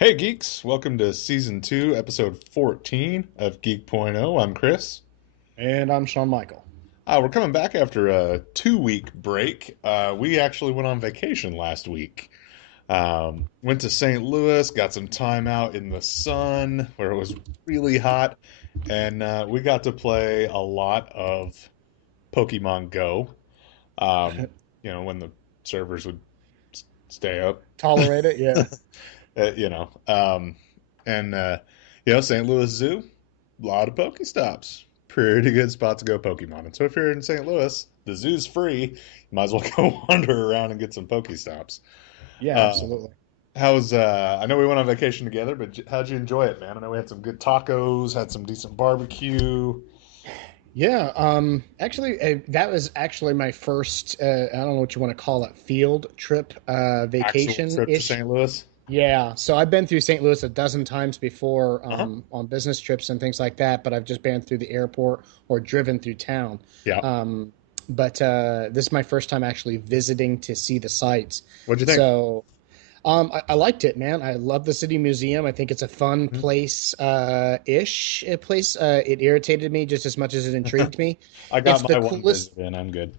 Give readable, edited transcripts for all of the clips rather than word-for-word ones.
Hey Geeks, welcome to Season 2, Episode 14 of Geek.0. I'm Chris. And I'm Shawn Michael. We're coming back after a 2 week break. We actually went on vacation last week. Went to St. Louis, got some time out in the sun where it was really hot, and we got to play a lot of Pokemon Go. When the servers would stay up. Tolerate it, yeah. uh, you know, um, and St. Louis Zoo, a lot of Pokestops. Pretty good spot to go Pokemon. And so if you're in St. Louis, the zoo's free. You might as well go wander around and get some Pokestops. Yeah, Uh, absolutely. I know we went on vacation together, but how'd you enjoy it, man? I know we had some good tacos, had some decent barbecue. Yeah, actually, that was actually my first, I don't know what you want to call it, field trip, Actual trip to vacation-ish. St. Louis. Yeah, so I've been through St. Louis a dozen times before, Uh-huh. on business trips and things like that, but I've just been through the airport or driven through town. Yeah. But this is my first time actually visiting to see the sites. What'd you think? So I liked it, man. I love the City Museum. I think it's a fun Mhm. place, ish a place. It irritated me just as much as it intrigued me. I It's got the my one coolest. visit in. I'm good.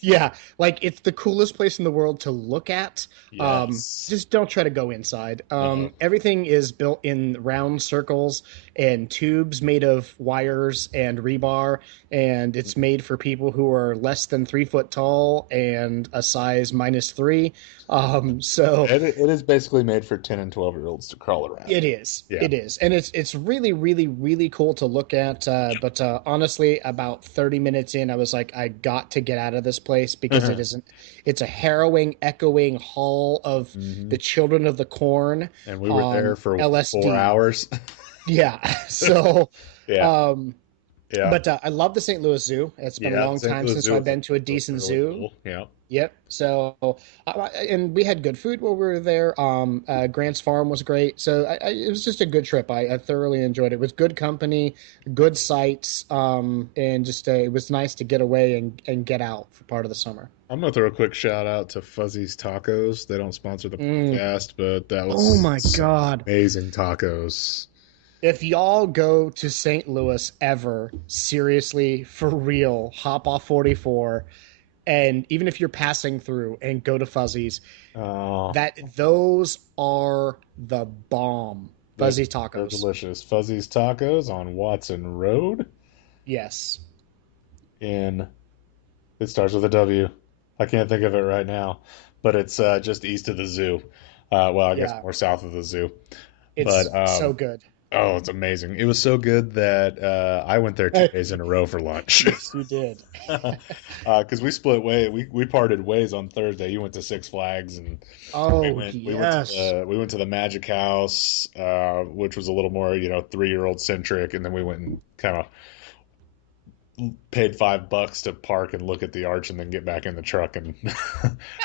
Yeah, like it's the coolest place in the world to look at. Yes. Just don't try to go inside. No. Everything is built in round circles and tubes made of wires and rebar, and it's made for people who are less than 3 foot tall and a size -3. So It is basically made for 10 and 12-year-olds to crawl around. it is. Yeah. It is. And it's really, really, really cool to look at. But honestly, about 30 minutes in, I was like, I got to get out of this place because it's a harrowing, echoing hall of Hmm. the Children of the Corn, And we were there for 4 LSD. hours. Yeah. So, Yeah. um, Yeah. but I love the St. Louis Zoo. It's been a Yeah. long St. time Louis since Zoo I've been to a was decent really zoo. cool. Yeah. Yep. So, and we had good food while we were there. Grant's Farm was great. So it was just a good trip. I thoroughly enjoyed it. It was good company, good sights, and just it was nice to get away and get out for part of the summer. I'm gonna throw a quick shout out to Fuzzy's Tacos. They don't sponsor the Mm. podcast, but that Oh was my some God. amazing tacos. If y'all go to St. Louis ever, seriously, for real, hop off 44. And even if you're passing through and go to Fuzzy's, Oh, those are the bomb. they're, Fuzzy they're tacos. delicious. Fuzzy's Tacos on Watson Road Yes. in, it starts with a W. I can't think of it right now, but it's just east of the zoo. Well, I guess Yeah. more south of the zoo. But It's so good. oh, it's amazing. It was so good that I went there 2 days in a row for lunch. Yes, you did. Because we parted ways on Thursday. You went to Six Flags, and we Oh, went we went to yes. the Magic House, which was a little more 3-year-old centric, and then we went and kind of paid $5 to park and look at the arch, and then get back in the truck and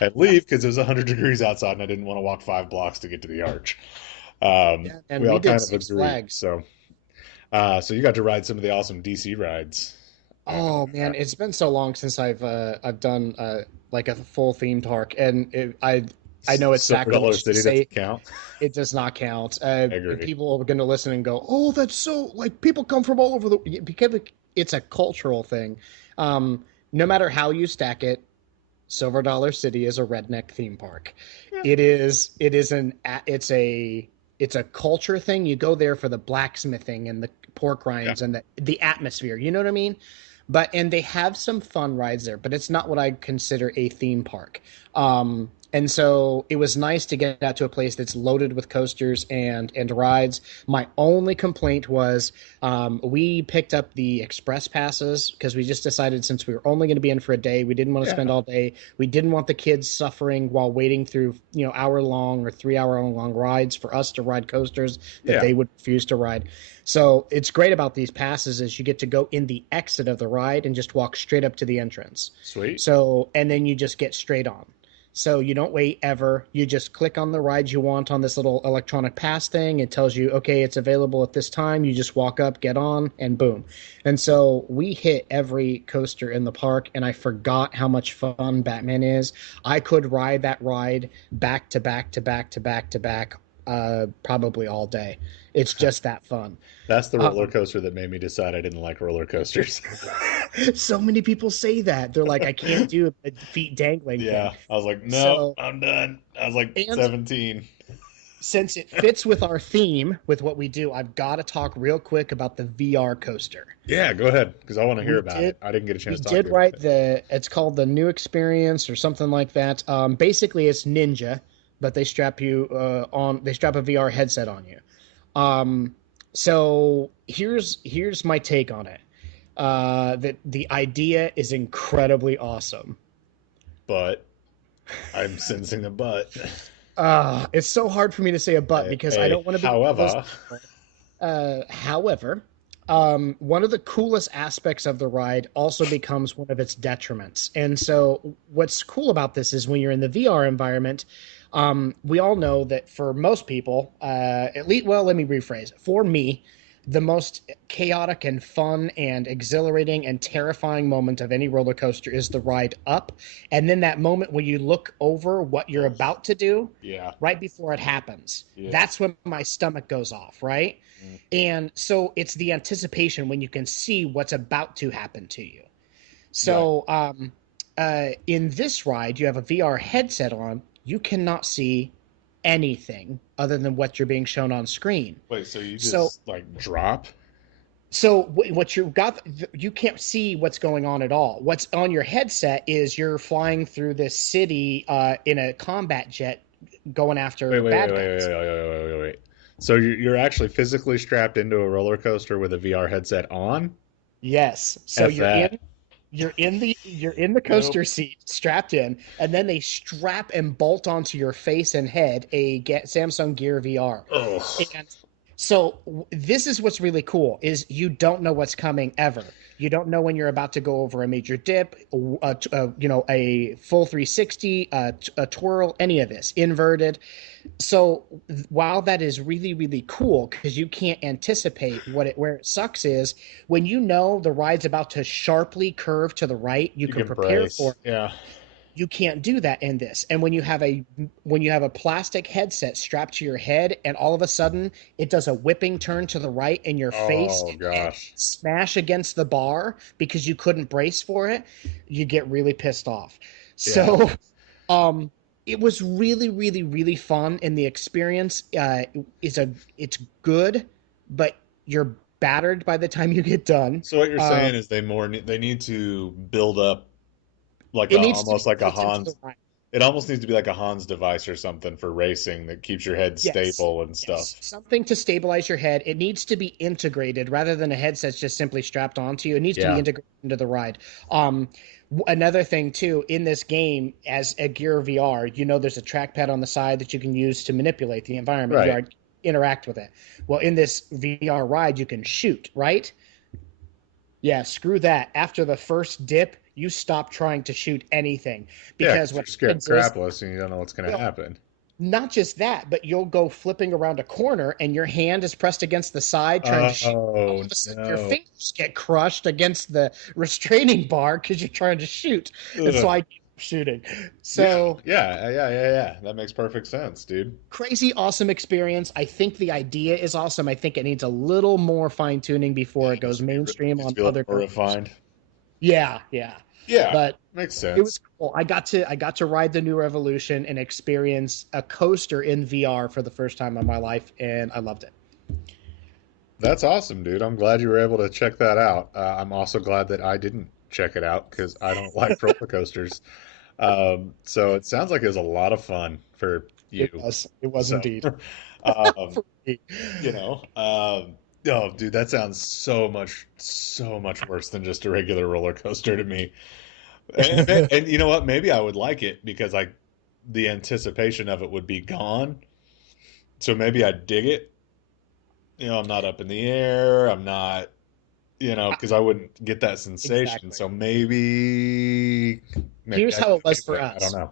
and leave because it was 100 degrees outside, and I didn't want to walk 5 blocks to get to the arch. Yeah, and We we all did kind of Six agreed. Flags. So you got to ride some of the awesome DC rides. Oh Uh, man, it's been so long since I've done like a full theme park, and I know it's Silver Dollar sacrilege to City say doesn't count. it does not count. I agree. People are going to listen and go, "Oh, that's so like people come from all over the," because it's a cultural thing. No matter how you stack it, Silver Dollar City is a redneck theme park. Yeah. It's a culture thing. You go there for the blacksmithing and the pork Yeah. rinds and the atmosphere. You know what I mean? And they have some fun rides there, but it's not what I consider a theme park. And so it was nice to get out to a place that's loaded with coasters and rides. My only complaint was we picked up the express passes because we just decided since we were only going to be in for a day, we didn't want to spend Yeah. all day. We didn't want the kids suffering while waiting through hour long or 3 hour long rides for us to ride coasters that Yeah. they would refuse to ride. So it's great about these passes is you get to go in the exit of the ride and just walk straight up to the entrance. Sweet. So, and then you just get straight on. So you don't wait ever. You just click on the rides you want on this little electronic pass thing. It tells you, okay, it's available at this time. You just walk up, get on, and boom. And so we hit every coaster in the park, and I forgot how much fun Batman is. I could ride that ride back to back to back to back to back probably all day. It's just that fun. That's the roller Um, coaster that made me decide I didn't like roller coasters. so many people say that. They're like, I can't do the feet dangling thing. Yeah, I was like, nope, So, I'm done. I was like and 17. since it fits with our theme, with what we do, I've got to talk real quick about the VR coaster. Yeah, go ahead, because I want to hear We about it. did I didn't get a we chance to talk to did you about write it. it's called the New Experience or something like that. Basically, it's Ninja, but they strap a VR headset on you. Um, so here's my take on it. That the idea is incredibly awesome. But I'm sensing a but. It's so hard for me to say a but because I don't want to be one of those However, people. However, one of the coolest aspects of the ride also becomes one of its detriments. And so, what's cool about this is when you're in the VR environment, we all know that for most people, at least, well, let me rephrase. For me, the most chaotic and fun and exhilarating and terrifying moment of any roller coaster is the ride up. And then that moment when you look over what you're ugh, about to do yeah, right before it happens. yeah, That's when my stomach goes off, right? mm, And so it's the anticipation when you can see what's about to happen to you. right. So in this ride, you have a VR headset on. You cannot see anything other than what you're being shown on screen. Wait, so you So just like drop? what you got, you can't see what's going on at all. What's on your headset is you're flying through this city in a combat jet going Wait, after wait, wait, bad wait, wait, guys. wait, wait, wait, wait, wait. So you're actually physically strapped into a roller coaster with a VR headset on? Yes. So F that. you're in the Nope. coaster seat, strapped in, and then they strap and bolt onto your face and head Samsung Gear VR. Ugh. And so this is what's really cool is you don't know what's coming ever. You don't know when you're about to go over a major dip, a full 360, a twirl, any of this, inverted. So while that is really really cool because you can't anticipate where it sucks is when you know the ride's about to sharply curve to the right, you You can can prepare brace. for it. Yeah. You can't do that in this. And when you have a plastic headset strapped to your head and all of a sudden it does a whipping turn to the right in your face Oh and gosh. smash against the bar because you couldn't brace for it, you get really pissed off. Yeah. So um, it was really, really, really fun, and the experience it's good, but you're battered by the time you get done. So what you're Um, saying is they need to build up like a it needs to almost be like a built into the Hans. ride. It almost needs to be like a Hans device or something for racing that keeps your head Yes, stable and yes, stuff. something to stabilize your head. It needs to be integrated rather than a headset's just simply strapped onto you. It needs to be Yeah. integrated into the ride. Um, Another thing too in this game, as a Gear VR, there's a trackpad on the side that you can use to manipulate the environment. Right. Interact with it. Well, in this VR ride, you can shoot, right? Yeah, screw that. After the first dip, you stop trying to shoot anything Yeah, because because what you're scared happens is, crapless and you don't know what's going to well, happen. not just that, but you'll go flipping around a corner and your hand is pressed against the side trying to shoot. All Oh of a sudden, your no. fingers get crushed against the restraining bar because you're trying to shoot. And so Ugh. I keep shooting. Yeah, So yeah. That makes perfect sense, dude. crazy, awesome experience. I think the idea is awesome. I think it needs a little more fine tuning before Yeah, it goes mainstream needs to on be a little other more coasters. refined. Yeah, yeah. Yeah, But makes it was sense. cool. I got to ride the new Revolution and experience a coaster in VR for the first time in my life, and I loved it. That's awesome, dude. I'm glad you were able to check that out. I'm also glad that I didn't check it out because I don't like roller coasters. So it sounds like it was a lot of fun for It you. was. It was So, indeed. um, For me. you know, oh, dude, that sounds so much worse than just a regular roller coaster to me. And you know what? Maybe I would like it because the anticipation of it would be gone. So maybe I'd dig it. I'm not up in the air. I'm not, because I wouldn't get that sensation. Exactly. So maybe Here's I'd how be it was okay with for it. I don't us. know.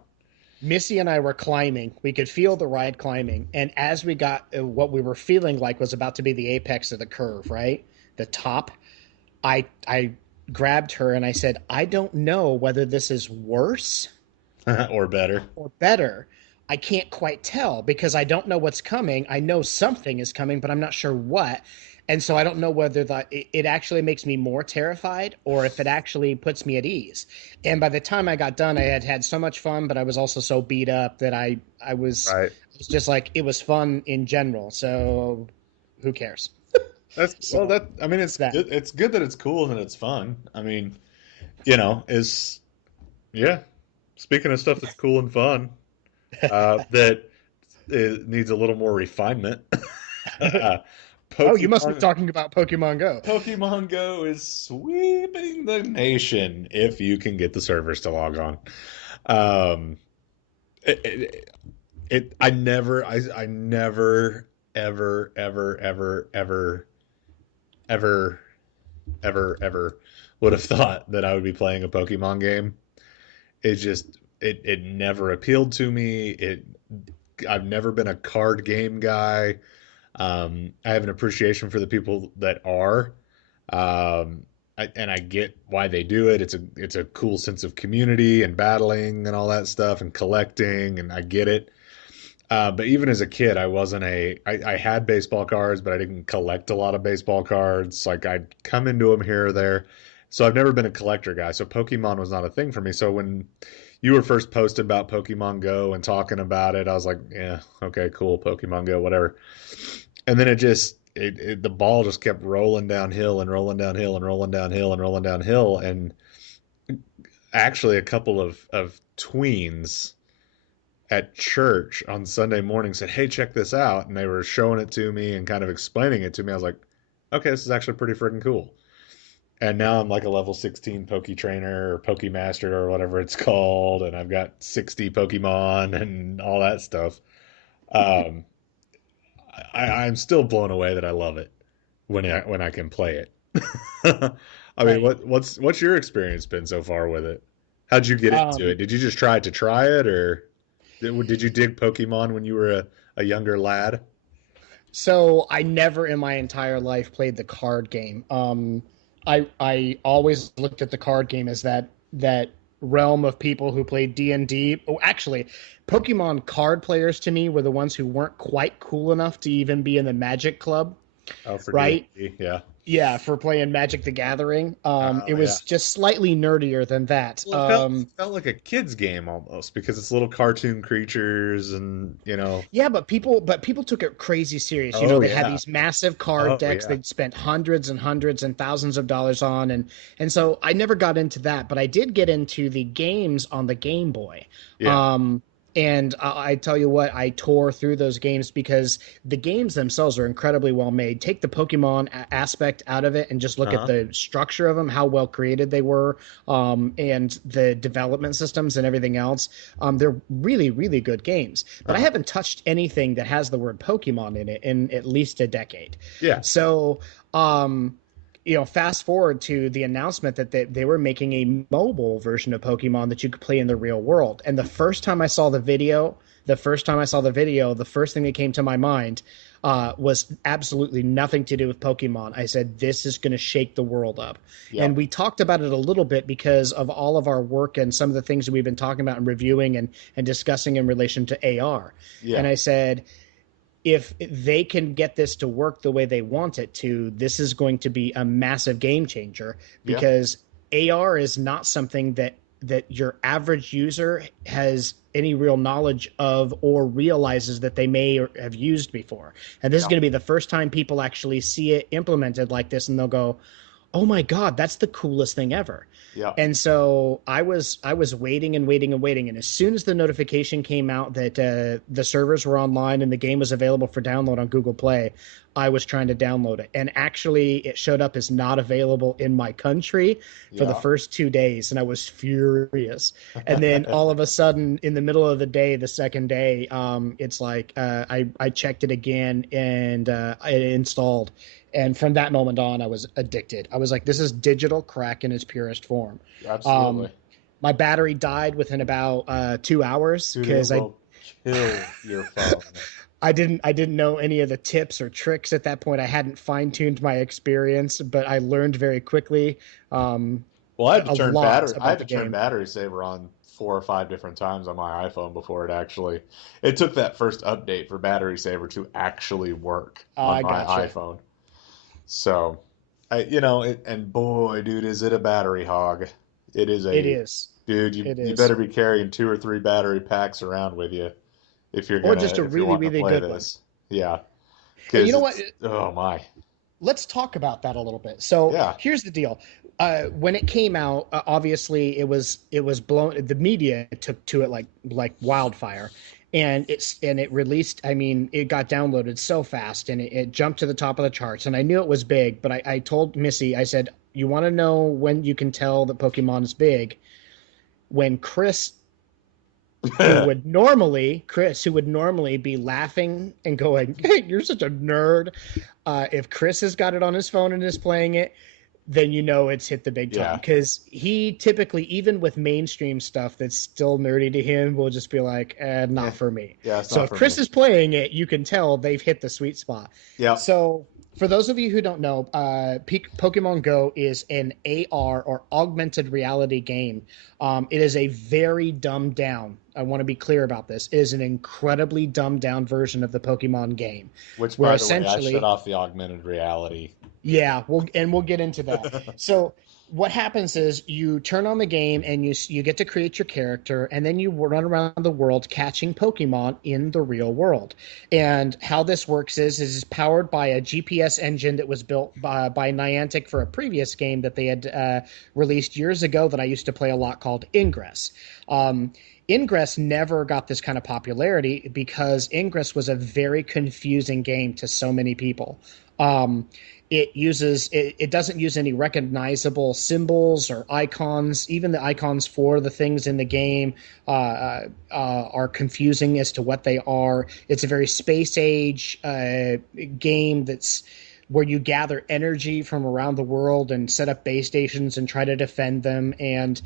Missy and I were climbing. We could feel the ride climbing, and as we got what we were feeling like was about to be the apex of the curve, right? The top. I grabbed her and I said, "I don't know whether this is worse Or better. or better. I can't quite tell because I don't know what's coming. I know something is coming, but I'm not sure what. And so I don't know whether it actually makes me more terrified or if it actually puts me at ease. And by the time I got done, I had had so much fun, but I was also so beat up that I was Right. it was just like it was fun in general. So who cares? So I mean, it's that. good. It's good that it's cool and that it's fun. I mean, you know, is yeah. Speaking of stuff that's cool and fun, that it needs a little more refinement. uh, Oh, you must be Pokemon talking about Pokemon Go. Pokemon Go is sweeping the nation if you can get the servers to log on. Um, I never, ever, ever would have thought that I would be playing a Pokemon game. It never appealed to me. I've never been a card game guy. I have an appreciation for the people that are, and I get why they do it. It's a cool sense of community and battling and all that stuff and collecting, and I get it. But even as a kid, I had baseball cards, but I didn't collect a lot of baseball cards. Like I'd come into them here or there. So I've never been a collector guy. So Pokemon was not a thing for me. So when you were first posting about Pokemon Go and talking about it, I was like, yeah, okay, cool, Pokemon Go, whatever. And then the ball just kept rolling downhill and rolling downhill and rolling downhill and rolling downhill. And actually a couple of tweens at church on Sunday morning said, "Hey, check this out." And they were showing it to me and kind of explaining it to me. I was like, okay, this is actually pretty freaking cool. And now I'm like a level 16 Poke Trainer or Poke Master or whatever it's called. And I've got 60 Pokemon and all that stuff. Um, I'm still blown away that I love it when I can play it. I mean, Right. what's your experience been so far with it? How'd you get into it? Um, Did you just try to try it, or did you dig Pokemon when you were a younger lad? so I never in my entire life played the card game. I always looked at the card game as that realm of people who played D&D. Oh, actually, Pokemon card players to me were the ones who weren't quite cool enough to even be in the Magic Club, Oh, for right? D&D, yeah. Yeah, for playing Magic the Gathering. It Yeah. was just slightly nerdier than that. Well, it felt like a kid's game almost because it's little cartoon creatures and Yeah, but people took it crazy serious. You know, Oh they had yeah. these massive card Oh decks yeah. they'd spent hundreds and hundreds and thousands of dollars on, and so I never got into that, but I did get into the games on the Game Boy. Yeah. Um and I tell you what, I tore through those games because the games themselves are incredibly well made. Take the Pokemon aspect out of it and just look at Uh-huh. the structure of them, how well created they were, and the development systems and everything else. They're really, really good games. But I Uh-huh. haven't touched anything that has the word Pokemon in it in at least a decade. Yeah. So, um, fast forward to the announcement that they were making a mobile version of Pokemon that you could play in the real world. And the first time I saw the video, the first thing that came to my mind was absolutely nothing to do with Pokemon. I said, this is going to shake the world up. Yeah. And we talked about it a little bit because of all of our work and some of the things that we've been talking about and reviewing and discussing in relation to AR. Yeah. And I said, if they can get this to work the way they want it to, this is going to be a massive game changer Yeah. because AR is not something that your average user has any real knowledge of or realizes that they may have used before. And this is Yeah. going to be the first time people actually see it implemented like this and they'll go, "Oh my god, that's the coolest thing ever." Yeah. And so I was waiting and waiting and waiting, and as soon as the notification came out that the servers were online and the game was available for download on Google Play, I was trying to download it, and actually it showed up as not available in my country for the Yeah. first 2 days, and I was furious. And then all of a sudden, in the middle of the day, the second day, it's like I checked it again and I installed. And from that moment on, I was addicted. I was like, this is digital crack in its purest form. Um, Absolutely. my battery died within about 2 hours Dude, it because I will kill your phone. I didn't know any of the tips or tricks at that point. I hadn't fine tuned my experience, but I learned very quickly Well, a lot I had about to the turn game. battery saver on 4 or 5 different times on my iPhone before it took that first update for Battery Saver to actually work on I my gotcha. iPhone. So, and boy, dude, is it a battery hog. It is It a, is. dude, It you is. better be carrying 2 or 3 battery packs around with you Or just a if you're really, wanting to really play good one. this. Yeah, And you because know what? oh my. Let's talk about that a little bit. So Yeah. here's the deal. When it came out, obviously it was blown. The media took to it like wildfire, and it released. I mean, it got downloaded so fast, and it jumped to the top of the charts. And I knew it was big, but I told Missy, I said, "You want to know when you can tell that Pokemon is big? When Chris, who would normally be laughing and going, hey, you're such a nerd. If Chris has got it on his phone and is playing it, then you know it's hit the big time. Yeah. Because he typically, even with mainstream stuff that's still nerdy to him, will just be like, Eh, not for me. yeah, it's So not if for Chris me. is playing it, you can tell they've hit the sweet spot. Yep. So for those of you who don't know, Pokemon Go is an AR or augmented reality game. It is a very dumbed down. I want to be clear about this. It is an incredibly dumbed down version of the Pokemon game, Which, where by the way, I shut essentially, off the augmented reality. yeah, we'll get into that. So what happens is you turn on the game and you get to create your character, and then you run around the world catching Pokemon in the real world. And how this works is powered by a GPS engine that was built by Niantic for a previous game that they had released years ago that I used to play a lot, called Ingress. Ingress never got this kind of popularity because Ingress was a very confusing game to so many people. Um, it doesn't use any recognizable symbols or icons. Even the icons for the things in the game are confusing as to what they are. It's a very space age game that's where you gather energy from around the world and set up base stations and try to defend them. And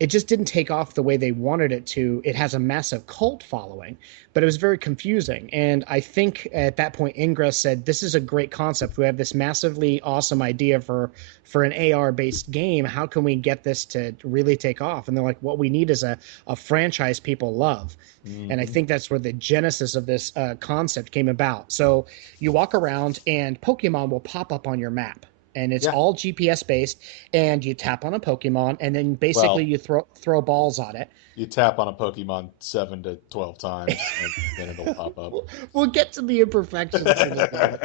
it just didn't take off the way they wanted it to. It has a massive cult following, but it was very confusing. And I think at that point, Ingress said, "This is a great concept. We have this massively awesome idea for an AR based game. How can we get this to really take off?" And they're like, "What we need is a franchise people love." And I Hmm. think that's where the genesis of this concept came about. So you walk around and Pokemon will pop up on your map. And it's Yeah. all GPS based, and you tap on a Pokemon, and then basically Well, you throw balls on it. you tap on a Pokemon 7 to 12 times, and then it'll pop up. We'll get to the imperfections in a moment.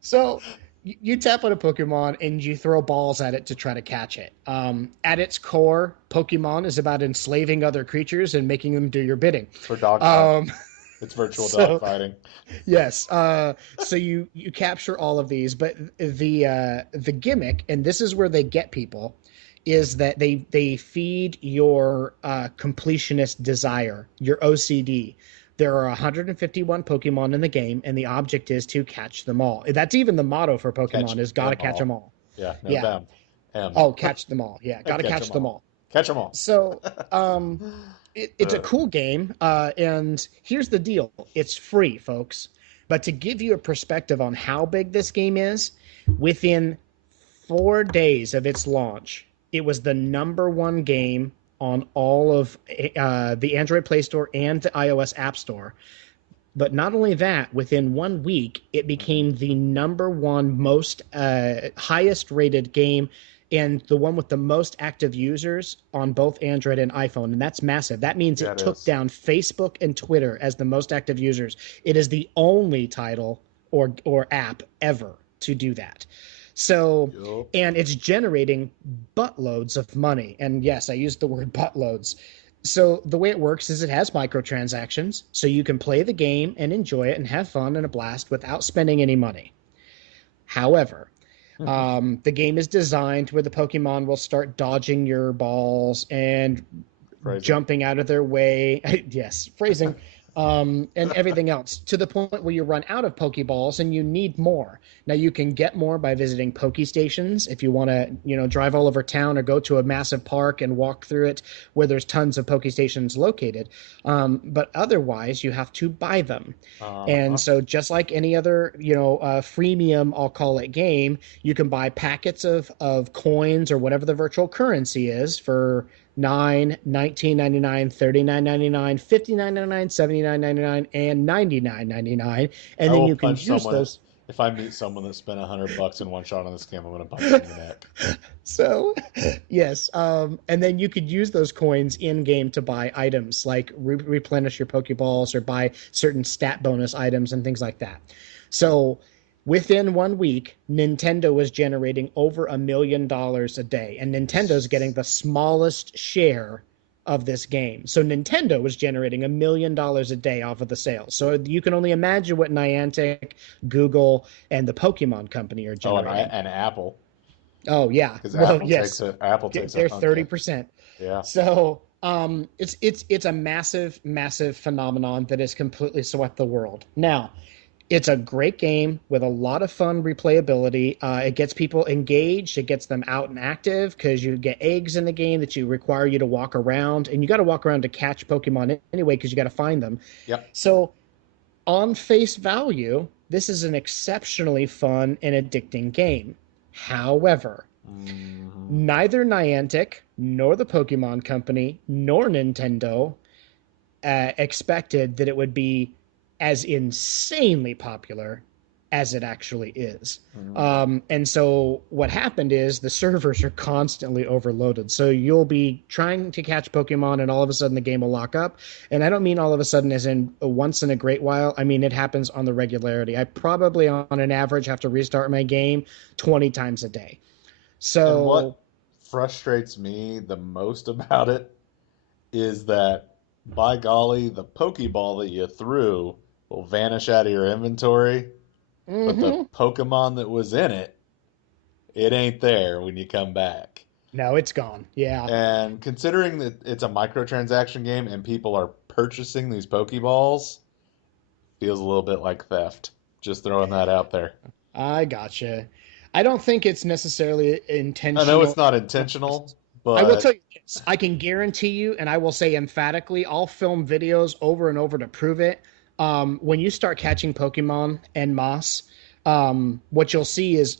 So you tap on a Pokemon and you throw balls at it to try to catch it. At its core, Pokemon is about enslaving other creatures and making them do your bidding. For dogfighting. Um, It's virtual so dogfighting. yes, so you capture all of these, but the gimmick, and this is where they get people, is that they feed your completionist desire, your OCD. There are 151 Pokemon in the game, and the object is to catch them all. That's even the motto for Catch Pokemon: is gotta them catch them all. all. Yeah, no Yeah. them. M. Oh, catch them all. Yeah, gotta Catch catch them them all. all. Catch them all. So, it's a Uh, cool game, and here's the deal: it's free, folks. But to give you a perspective on how big this game is, within 4 days of its launch, it was the number one game on all of the Android Play Store and the iOS App Store. But not only that, within 1 week, it became the number one most highest rated game and the one with the most active users on both Android and iPhone. And that's massive. That means yeah, it it took is. down Facebook and Twitter as the most active users. It is the only title or app ever to do that. So, Yup. and it's generating buttloads of money. And yes, I used the word buttloads. So the way it works is it has microtransactions, so you can play the game and enjoy it and have fun and a blast without spending any money. However, the game is designed where the Pokemon will start dodging your balls and Phrasing. jumping out of their way. Yes, phrasing. And everything else, to the point where you run out of Pokeballs and you need more. Now you can get more by visiting Poke Stations if you want to, drive all over town or go to a massive park and walk through it where there's tons of Poke Stations located. But otherwise, you have to buy them. Uh-huh. And so, just like any other, freemium, I'll call it, game, you can buy packets of coins or whatever the virtual currency is for 9, 19.99, 39.99, 59.99, 79.99, and 99.99, and I then will you can punch use someone those. if I meet someone that spent $100 in one shot on this game. I'm gonna punch them in the neck. So, yes, and then you could use those coins in game to buy items like replenish your Pokeballs or buy certain stat bonus items and things like that. So, within 1 week, Nintendo was generating over $1 million a day, and Nintendo's getting the smallest share of this game. So Nintendo was generating $1 million a day off of the sales. So you can only imagine what Niantic, Google, and the Pokemon Company are Oh, generating. and Apple, Oh yeah. because Well, yes. Apple takes a They're hunk of 30%. yeah. So it's a massive, massive phenomenon that has completely swept the world. Now, it's a great game with a lot of fun replayability. It gets people engaged. It gets them out and active because you get eggs in the game that you require you to walk around, and you got to walk around to catch Pokemon anyway because you got to find them. Yep. So on face value, this is an exceptionally fun and addicting game. However, Hmm. neither Niantic nor the Pokemon Company nor Nintendo expected that it would be as insanely popular as it actually is. Hmm. And so what happened is the servers are constantly overloaded. So you'll be trying to catch Pokemon and all of a sudden the game will lock up. And I don't mean all of a sudden as in once in a great while. I mean, it happens on the regularity. I probably on an average have to restart my game 20 times a day. And So what frustrates me the most about it is that, by golly, the Pokeball that you threw will vanish out of your inventory, but the mm-hmm. Pokemon that was in it, it ain't there when you come back. No, it's gone. Yeah. And considering that it's a microtransaction game and people are purchasing these Pokeballs, feels a little bit like theft. Just throwing that out there. I gotcha. I don't think it's necessarily I know intentional. it's not intentional, I will but tell you this. I can guarantee you, and I will say emphatically, I'll film videos over and over to prove it. When you start catching Pokemon and Moss, what you'll see is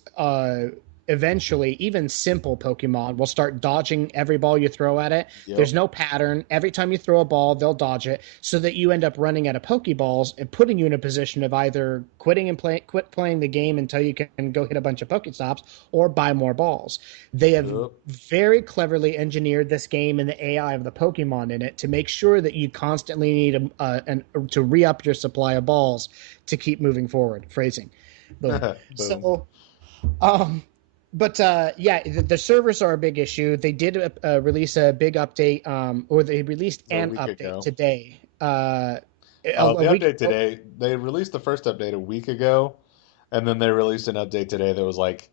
eventually even simple Pokemon will start dodging every ball you throw at it. yep. There's no pattern. Every time you throw a ball, they'll dodge it, so that you end up running out of Pokeballs and putting you in a position of either quit playing the game until you can go hit a bunch of Pokestops or buy more balls. They have Yep. very cleverly engineered this game and the AI of the Pokemon in it to make sure that you constantly need to re-up your supply of balls to keep moving forward. Phrasing. Boom. Boom. So, um, but yeah, the servers are a big issue. They did release a big update, or they released A an week update ago. today. The A week update ago. today, they released the first update a week ago, and then they released an update today that was like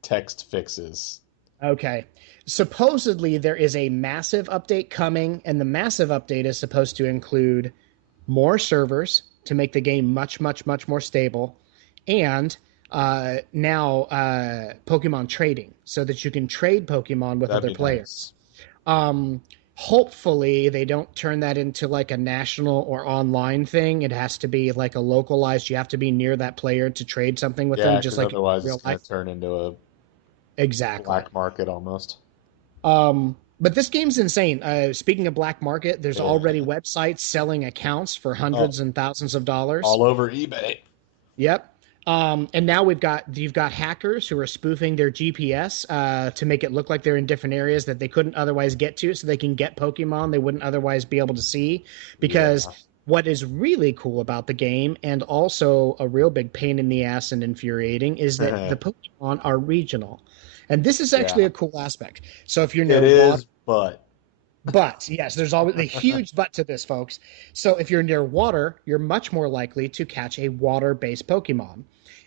text fixes. Okay. Supposedly, there is a massive update coming, and the massive update is supposed to include more servers to make the game much, much, much more stable, and now Pokemon trading, so that you can trade Pokemon with That'd other be players. nice. Hopefully, they don't turn that into like a national or online thing. It has to be like a localized. You have to be near that player to trade something with them, Yeah, just because like in otherwise it's real going life. to turn into a Exactly. black market almost. But this game's insane. Speaking of black market, there's already Yeah. websites selling accounts for Oh, hundreds and thousands of dollars. all over eBay. Yep. And now you've got hackers who are spoofing their GPS to make it look like they're in different areas that they couldn't otherwise get to, so they can get Pokemon they wouldn't otherwise be able to see. Because Yeah. what is really cool about the game, and also a real big pain in the ass and infuriating, is that the Pokemon are regional. And this is actually Yeah. a cool aspect. So if you're It near water, is, but but yes, there's always a huge but to this, folks. So if you're near water, you're much more likely to catch a water-based Pokemon.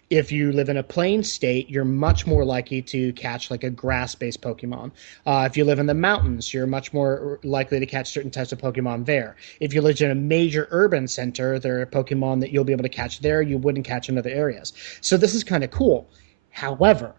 If you live in a plain state, you're much more likely to catch like a grass-based Pokemon. If you live in the mountains, you're much more likely to catch certain types of Pokemon there. If you live in a major urban center, there are Pokemon that you'll be able to catch there you wouldn't catch in other areas. So this is kind of cool. However,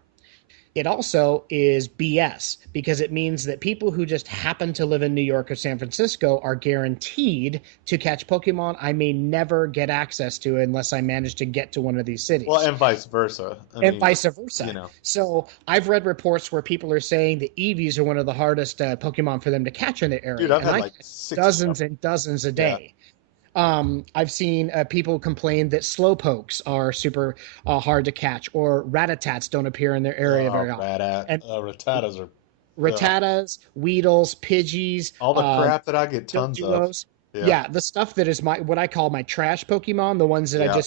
It also is BS because it means that people who just happen to live in New York or San Francisco are guaranteed to catch Pokemon I may never get access to unless I manage to get to one of these Well, cities, and vice versa. I and mean, vice you versa. know, So I've read reports where people are saying the Eevees are one of the hardest Pokemon for them to catch in the dude, area, I've and had I like catch 60 of dozens them. and dozens a Yeah. day. I've seen people complain that slowpokes are super hard to catch, or Ratatats don't appear in their area very often. And Rattatas are, ugh. Rattatas, Weedles, Pidgeys, All the crap that I get tons of. Duos. Yeah. Yeah, the stuff that is my what I call my trash Pokemon, the ones that Yeah.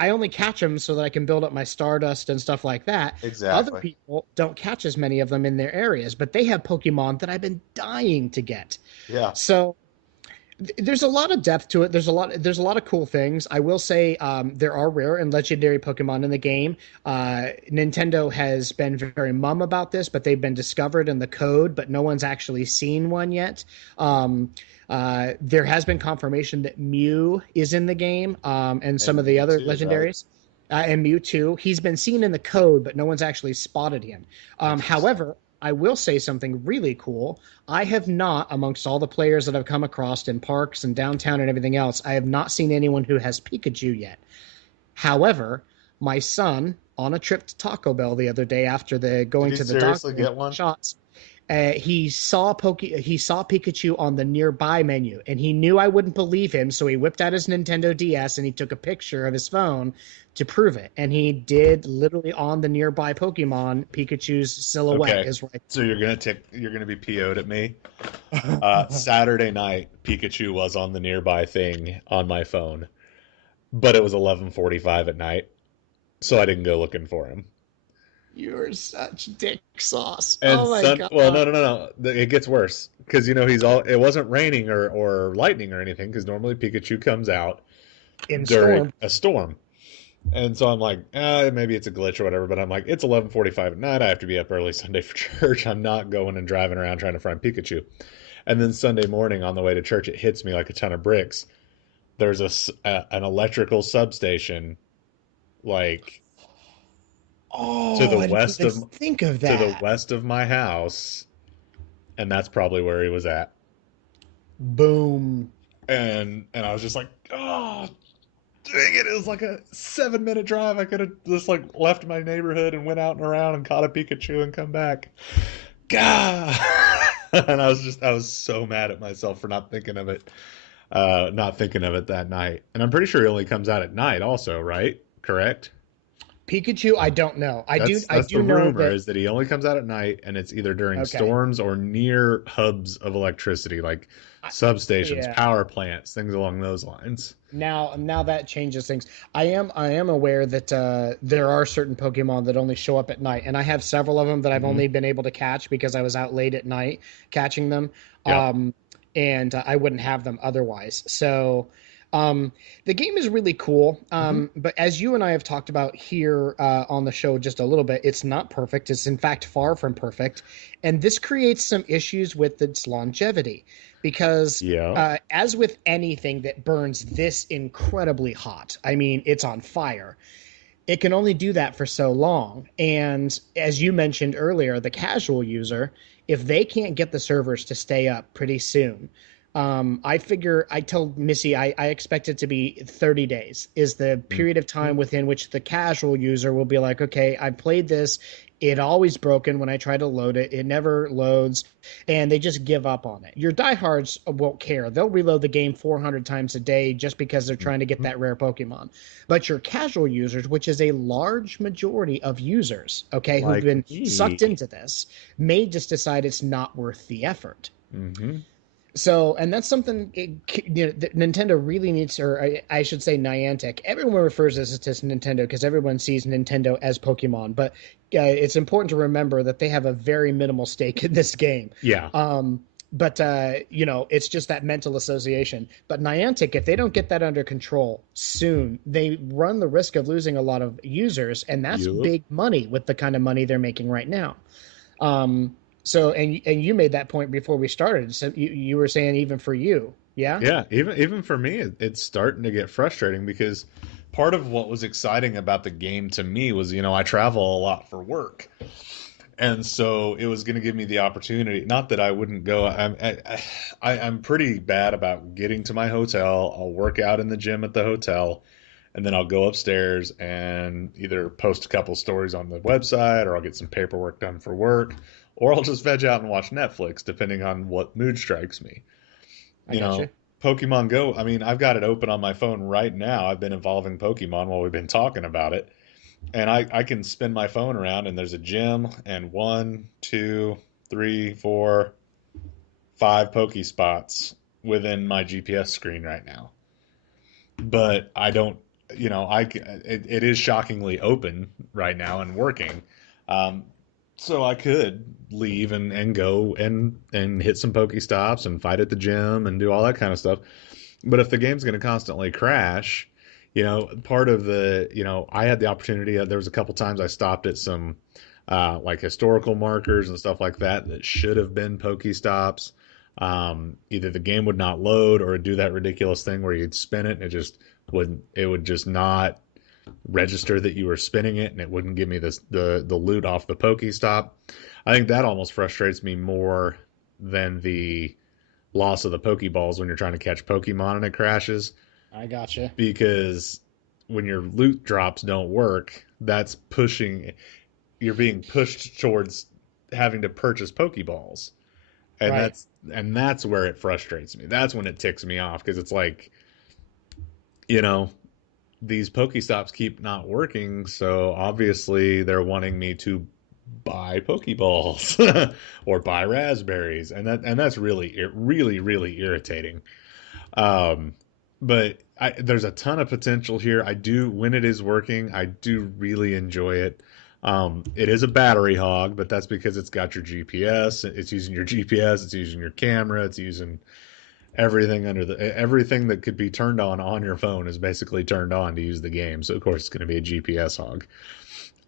I only catch them so that I can build up my Stardust and stuff like that. Other Exactly. people don't catch as many of them in their areas, but they have Pokemon that I've been dying to get. Yeah. So there's a lot of depth to it. There's a lot of cool things. I will say there are rare and legendary Pokemon in the game. Nintendo has been very mum about this, but they've been discovered in the code, but no one's actually seen one yet. There has been confirmation that Mew is in the game, and some And of the other Mewtwo, right? legendaries. And Mewtwo, he's been seen in the code, but no one's actually spotted him. Interesting. However, I will say something really cool. I have not, amongst all the players that I've come across in parks and downtown and everything else, I have not seen anyone who has Pikachu yet. However, my son, on a trip to Taco Bell the other day after the Did going he to the seriously doctor and get one? shots, he saw Pikachu on the nearby menu, and he knew I wouldn't believe him, so he whipped out his Nintendo DS and he took a picture of his phone to prove it. And he did literally on the nearby Pokemon, Pikachu's silhouette Okay. is right. So you're gonna be PO'd at me. Saturday night, Pikachu was on the nearby thing on my phone, but it was 11:45 at night, so I didn't go looking for him. You're such dick sauce. And Oh my sun, well, god. no. It gets worse because he's all. It wasn't raining or lightning or anything because normally Pikachu comes out In during Storm. a storm. And so I'm like, maybe it's a glitch or whatever. But I'm like, it's 11:45 at night. I have to be up early Sunday for church. I'm not going and driving around trying to find Pikachu. And then Sunday morning on the way to church, it hits me like a ton of bricks. There's an electrical substation like to Oh, the I didn't west even of think of to the that. west of my house, and that's probably where he was at. Boom. And I was just like, oh, dang it! It was like a 7 minute drive. I could have just like left my neighborhood and went out and around and caught a Pikachu and come back. God. And I was so mad at myself for not thinking of it that night. And I'm pretty sure he only comes out at night, also, right? Correct. Pikachu, I don't know. I That's the do know rumor that is that he only comes out at night, and it's either during okay. storms or near hubs of electricity, like I, substations, yeah. power plants, things along those lines. Now that changes things. I am aware that there are certain Pokemon that only show up at night, and I have several of them that I've Hmm. only been able to catch because I was out late at night catching them, Yep. um, and I wouldn't have them otherwise. So the game is really cool, Hmm. but as you and I have talked about here on the show just a little bit, it's not perfect. It's in fact far from perfect, and this creates some issues with its longevity because Yeah. as with anything that burns this incredibly hot, I mean, it's on fire. It can only do that for so long. And as you mentioned earlier, the casual user, if they can't get the servers to stay up pretty soon, I told Missy I expect it to be 30 days is the period of Mhm. time within which the casual user will be like, okay, I played this. It always broken when I try to load it. It never loads, and they just give up on it. Your diehards won't care. They'll reload the game 400 times a day just because they're trying to get Mhm. that rare Pokemon. But your casual users, which is a large majority of users, okay, who've Like been sucked me. into this, may just decide it's not worth the effort. Hmm. So, and that's something that Nintendo really needs, or I should say Niantic. Everyone refers this to Nintendo because everyone sees Nintendo as Pokemon, but it's important to remember that they have a very minimal stake in this game. Yeah. But it's just that mental association. But Niantic, if they don't get that under control soon, they run the risk of losing a lot of users, and that's Yup. big money with the kind of money they're making right now. So and you made that point before we started. So you were saying even for you, yeah? Yeah. Even for me, it's starting to get frustrating because part of what was exciting about the game to me was, I travel a lot for work. And so it was going to give me the opportunity. Not that I wouldn't go. I'm pretty bad about getting to my hotel. I'll work out in the gym at the hotel, and then I'll go upstairs and either post a couple stories on the website, or I'll get some paperwork done for work, or I'll just veg out and watch Netflix, depending on what mood strikes me. I You gotcha. know, Pokemon Go. I mean, I've got it open on my phone right now. I've been evolving Pokemon while we've been talking about it, and I can spin my phone around, and there's a gym and one, two, three, four, five Pokespots within my GPS screen right now. But I don't, it is shockingly open right now and working. Um, so I could leave and go and hit some Pokestops and fight at the gym and do all that kind of stuff. But if the game's going to constantly crash, part of I had the opportunity. There was a couple times I stopped at some like historical markers and stuff like that that should have been Pokestops. Either the game would not load or it'd do that ridiculous thing where you'd spin it and it would just not register that you were spinning it, and it wouldn't give me the loot off the Pokestop. I think that almost frustrates me more than the loss of the Pokeballs when you're trying to catch Pokemon and it crashes, I gotcha. because when your loot drops don't work, you're being pushed towards having to purchase Pokeballs. And Right. that's where it frustrates me. That's when it ticks me off, because it's like, you know, these Pokestops keep not working, so obviously they're wanting me to buy Pokeballs or buy raspberries, and that's really irritating. Um, but there's a ton of potential here. I do, when it is working, I do really enjoy it. It is a battery hog, but that's because it's got your GPS. It's using your GPS. It's using your camera. It's using everything that could be turned on your phone is basically turned on to use the game. So of course it's going to be a GPS hog.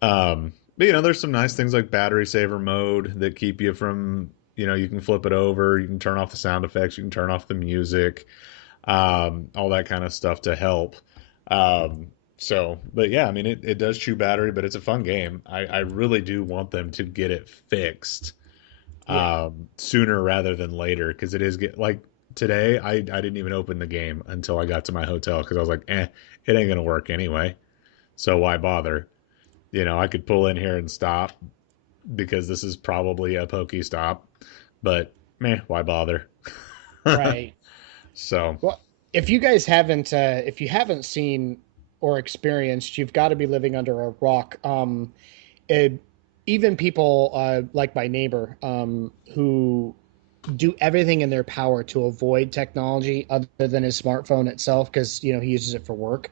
But there's some nice things like battery saver mode that keep you from, you can flip it over, you can turn off the sound effects, you can turn off the music, all that kind of stuff to help. But yeah, I mean, it does chew battery, but it's a fun game. I really do want them to get it fixed Yeah. sooner rather than later, because like today, I didn't even open the game until I got to my hotel, because I was like, it ain't gonna work anyway, so why bother? I could pull in here and stop because this is probably a Pokestop, but why bother? Right. So, Well, if you haven't seen or experienced, you've got to be living under a rock. It, even people like my neighbor, who do everything in their power to avoid technology other than his smartphone itself, because he uses it for work.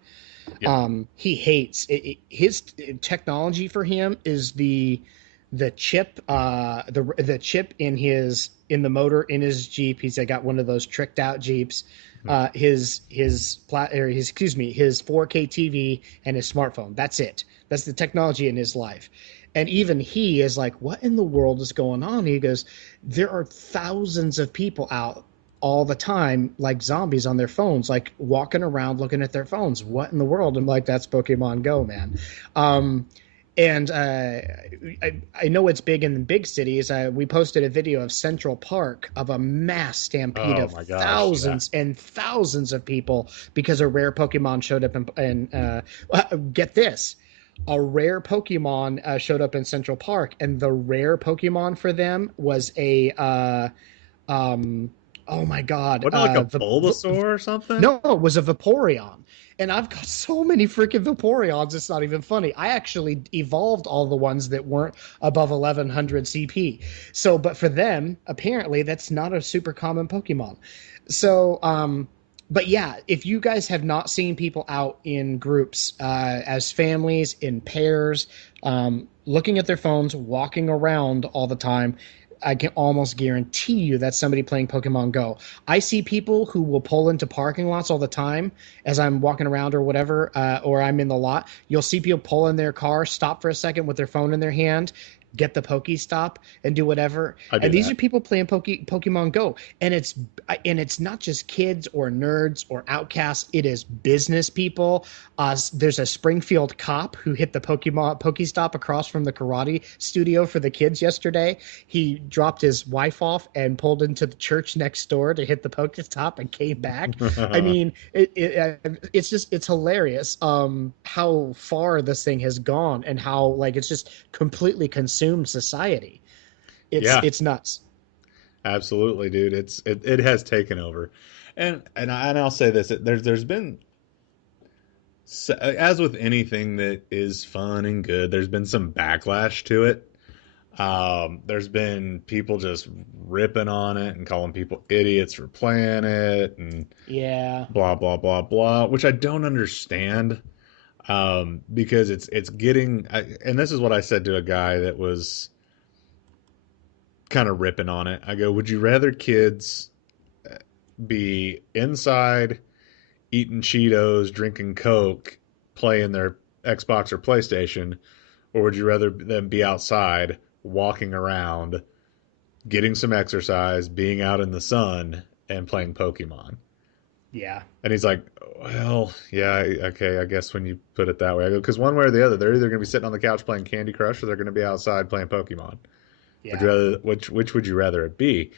yeah. He hates his technology. For him is the chip, the chip in the motor in his Jeep. He's got one of those tricked out Jeeps. His 4K TV and his smartphone. That's it. That's the technology in his life. And even he is like, what in the world is going on? He goes, there are thousands of people out all the time, like zombies on their phones, like walking around looking at their phones. What in the world? I'm like, that's Pokemon Go, man. And I know it's big in the big cities. We posted a video of Central Park of a mass stampede Oh of my gosh, yeah. thousands and thousands of people because a rare Pokemon showed up. And get this, a rare Pokemon showed up in Central Park, and the rare Pokemon for them was um, oh my God, Wasn't it like a Bulbasaur or something? no, it was a Vaporeon. And I've got so many freaking Vaporeons, it's not even funny. I actually evolved all the ones that weren't above 1100 CP. So, but for them, apparently, that's not a super common Pokemon. So, but yeah, if you guys have not seen people out in groups, as families, in pairs, looking at their phones, walking around all the time, I can almost guarantee you that's somebody playing Pokemon Go. I see people who will pull into parking lots all the time as I'm walking around or whatever, or I'm in the lot. You'll see people pull in their car, stop for a second with their phone in their hand, get the Pokestop and do whatever. I do And these are that. people playing Pokemon Go, and it's not just kids or nerds or outcasts. It is business people. There's a Springfield cop who hit the Pokestop across from the karate studio for the kids yesterday. He dropped his wife off and pulled into the church next door to hit the Pokestop and came back. I mean, it's hilarious how far this thing has gone and how like it's just completely consumed society. It's Yeah, it's nuts. absolutely, dude. It has taken over, and I'll say this: there's been, as with anything that is fun and good, there's been some backlash to it. There's been people just ripping on it and calling people idiots for playing it and Yeah. blah blah blah blah, which I don't understand. Because it's getting, and this is what I said to a guy that was kind of ripping on it. I go, would you rather kids be inside eating Cheetos, drinking Coke, playing their Xbox or PlayStation, or would you rather them be outside, walking around, getting some exercise, being out in the sun, and playing Pokemon? Yeah. And he's like, well, yeah, okay, I guess when you put it that way. I go, because one way or the other, they're either going to be sitting on the couch playing Candy Crush or they're going to be outside playing Pokemon. Would you Yeah. rather, which would you rather it be?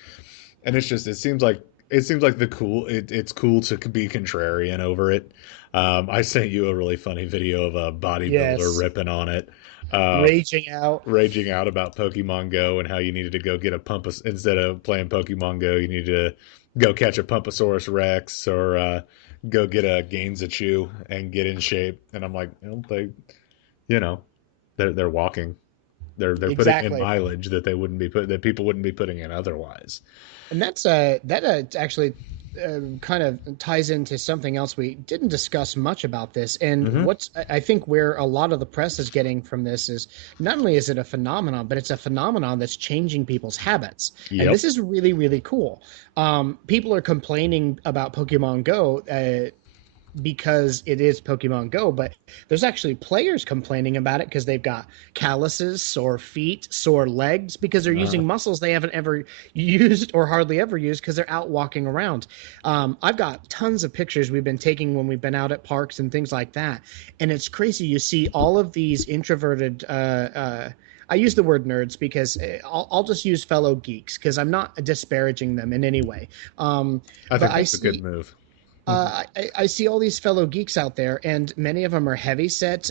And it's just, it seems like it's cool to be contrarian over it. I sent you a really funny video of a bodybuilder Yes. ripping on it, uh, Raging out. raging out about Pokemon Go and how you needed to go get a instead of playing Pokemon Go, you need to go catch a Pumpasaurus Rex or go get a Gainsachew and get in shape. And I'm like, well, you know, they're walking, they're putting in Exactly. mileage that they wouldn't be that people wouldn't be putting in otherwise. And that actually kind of ties into something else we didn't discuss much about this. And Hmm. what's I think where a lot of the press is getting from this is not only is it a phenomenon, but it's a phenomenon that's changing people's habits. And Yep. this is really, really cool. People are complaining about Pokemon Go. Because it is Pokemon Go, but there's actually players complaining about it because they've got calluses, sore feet, sore legs because they're Uh, using muscles they haven't ever used or hardly ever used because they're out walking around. I've got tons of pictures we've been taking when we've been out at parks and things like that, and it's crazy. You see all of these introverted. I use the word nerds because I'll just use fellow geeks because I'm not disparaging them in any way. I But think I that's a good see move. I see all these fellow geeks out there, and many of them are heavy set,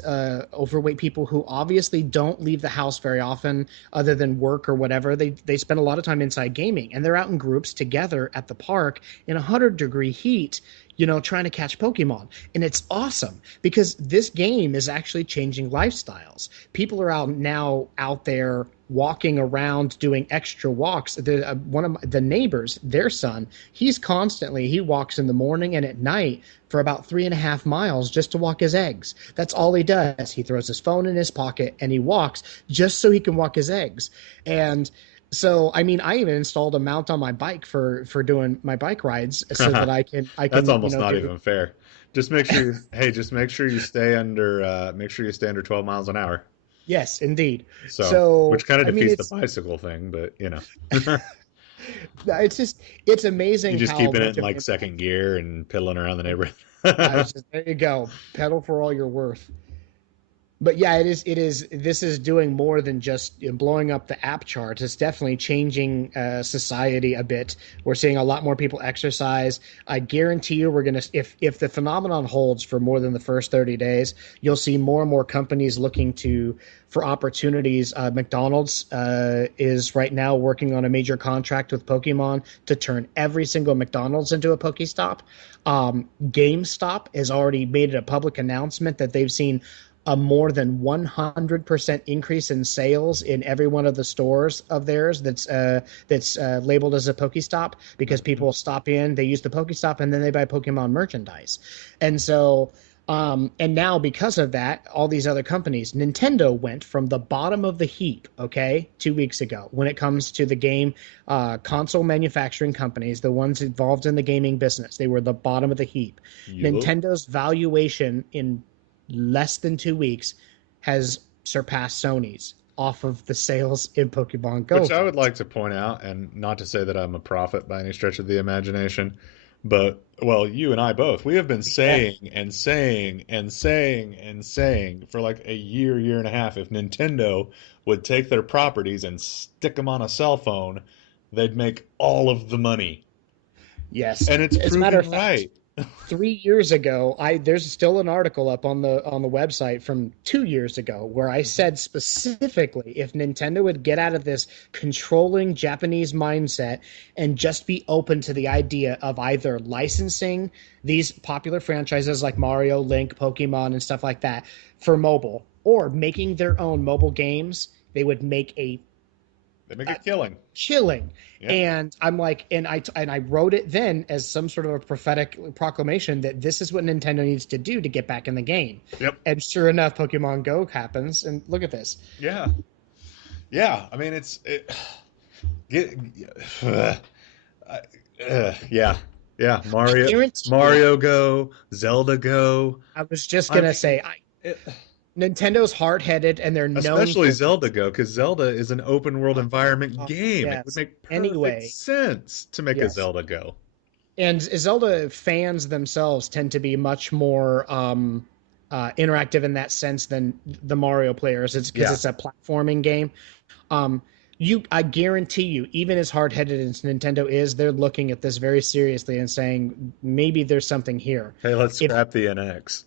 overweight people who obviously don't leave the house very often, other than work or whatever. They spend a lot of time inside gaming, and they're out in groups together at the park in 100-degree heat, trying to catch Pokemon. And it's awesome because this game is actually changing lifestyles. People are out there walking around doing extra walks. One of the neighbors, their son, he walks in the morning and at night for about 3.5 miles just to walk his eggs. That's all he does. He throws his phone in his pocket and he walks just so he can walk his eggs. And so, I mean, I even installed a mount on my bike for doing my bike rides so that I That's can almost not do. even fair. Just make sure just make sure you stay under 12 miles an hour. Yes, indeed. So, So, which kind of I mean, defeats the bicycle thing, but it's you amazing just how keeping it much in of an like impact. second gear and piddling around the neighborhood. There you go, pedal for all you're worth. But yeah, this is doing more than just blowing up the app charts. It's definitely changing society a bit. We're seeing a lot more people exercise. I guarantee you we're going to, if the phenomenon holds for more than the first 30 days, you'll see more and more companies looking for opportunities. McDonald's is right now working on a major contract with Pokemon to turn every single McDonald's into a Pokestop. GameStop has already made a public announcement that they've seen a more than 100% increase in sales in every one of the stores of theirs that's labeled as a Pokestop because people stop in, they use the Pokestop, and then they buy Pokemon merchandise. And so, and now because of that, all these other companies, Nintendo went from the bottom of the heap, okay, 2 weeks ago when it comes to the game console manufacturing companies, the ones involved in the gaming business. They were the bottom of the heap. Yup. Nintendo's valuation in less than 2 weeks has surpassed Sony's. off of the sales in Pokemon Go. Which I would like to point out, and not to say that I'm a prophet by any stretch of the imagination, but, well, you and I both, we have been Yeah. saying and saying and saying and saying for like a year, year and a half, if Nintendo would take their properties and stick them on a cell phone, they'd make all of the money. Yes. And it's As a matter proven of fact, right. 3 years ago, I there's still an article up on the website from 2 years ago where I said specifically if Nintendo would get out of this controlling Japanese mindset and just be open to the idea of either licensing these popular franchises like Mario, Link, Pokemon, and stuff like that for mobile, or making their own mobile games, they would make They make a killing. chilling. Yep. And I'm like, and I wrote it then as some sort of a prophetic proclamation that this is what Nintendo needs to do to get back in the game. Yep. And sure enough, Pokemon Go happens, and look at this. Yeah. Yeah. I mean, get, yeah. Yeah. I guarantee Mario Go, Zelda Go. I was just I gonna mean, say, Nintendo's hard-headed, and they're known especially for Zelda Go, because Zelda is an open world environment game. It would yes. make perfect Anyway, sense to make a yes. Zelda Go. And Zelda fans themselves tend to be much more interactive in that sense than the Mario players. It's because Yeah. it's a platforming game. Um, I guarantee you, even as hard-headed as Nintendo is, they're looking at this very seriously and saying maybe there's something here. Hey, let's If scrap the NX.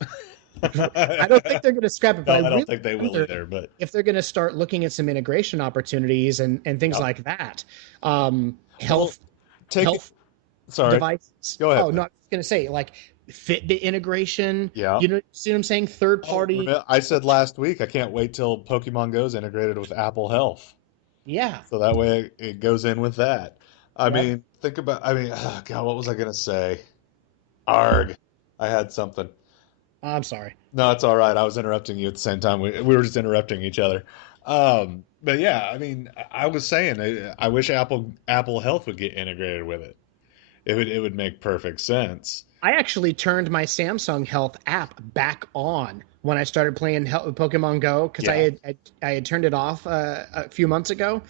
I don't think they're going to scrap it, but No, I really don't think they will wonder either. But if they're going to start looking at some integration opportunities and things yeah. like that. Well, Health take it. health Sorry. devices. Go ahead. Oh no, I was going to say like Fitbit integration. Yeah. You know, see what I'm saying? Third Oh, party. I said last week, I can't wait till Pokemon Go is integrated with Apple Health. Yeah. So that way it goes in with that. I Yep. mean, God, what was I going to say? Arg. I had something. I'm sorry. No, it's all right. I was interrupting you at the same time. We were just interrupting each other. But yeah, I mean, I was saying, I wish Apple Health would get integrated with it. It would make perfect sense. I actually turned my Samsung Health app back on when I started playing Pokemon Go because Yeah. I had turned it off a few months ago.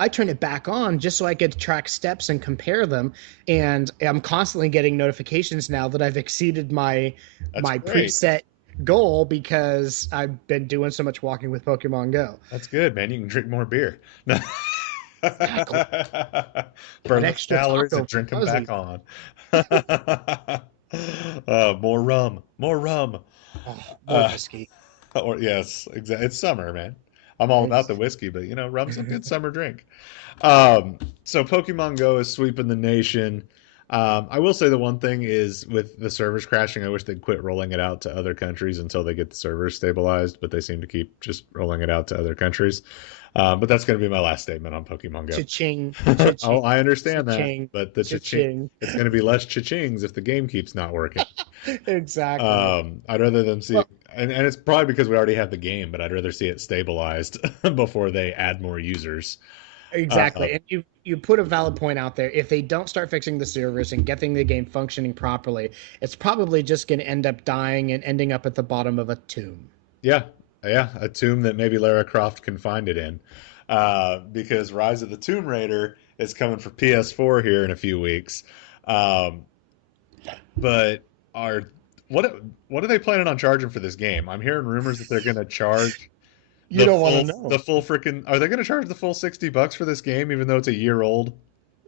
I turned it back on just so I could track steps and compare them, and I'm constantly getting notifications now that I've exceeded my That's my great. preset goal because I've been doing so much walking with Pokemon Go. That's good, man. You can drink more beer. Exactly. Burn An the extra calories taco and drink them fuzzy. back on. More rum. More rum. Oh, more Uh, whiskey. or yes, exactly. It's summer, man. I'm all about the It's, whiskey, but rum's a good summer drink. So Pokemon Go is sweeping the nation. I will say the one thing is with the servers crashing, I wish they'd quit rolling it out to other countries until they get the servers stabilized, but they seem to keep just rolling it out to other countries. But that's going to be my last statement on Pokemon Go. cha-ching, Oh, cha-ching, I understand that, cha-ching, but the cha-ching, cha-ching. it's going to be less cha-chings if the game keeps not working. Exactly. I'd rather them see, Well, and it's probably because we already have the game, but I'd rather see it stabilized before they add more users. Uh, exactly. And you put a valid point out there. If they don't start fixing the servers and getting the game functioning properly, it's probably just going to end up dying and ending up at the bottom of a tomb. yeah, yeah, a tomb that maybe Lara Croft can find it in, because Rise of the Tomb Raider is coming for PS4 here in a few weeks. Um, but are what are they planning on charging for this game? I'm hearing rumors that they're going to charge You don't want to know. the full freaking. Are they going to charge the full $60 for this game, even though it's a year old?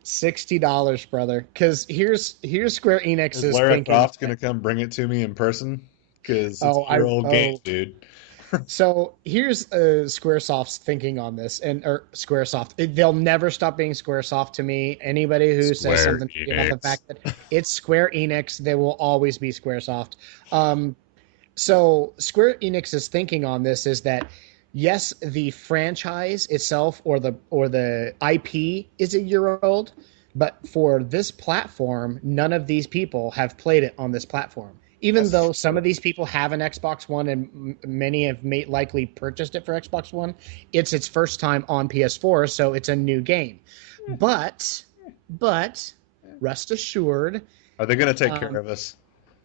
$60, brother. Because here's Square Is Enix's Lara thinking. Croft going to come bring it to me in person? Because it's Oh, a year old game, oh. dude. So here's Squaresoft's thinking on this, or Squaresoft. They'll never stop being Squaresoft to me. Anybody who says Square something about the Enix. fact that it's Square Enix, they will always be Squaresoft. So Square Enix's thinking on this is that yes, the franchise itself or the IP is a year old, but for this platform, none of these people have played it on this platform. Even That's though some true. of these people have an Xbox One and many have likely purchased it for Xbox One, it's its first time on PS4, so it's a new game. But rest assured, Are they going to take care um, of us?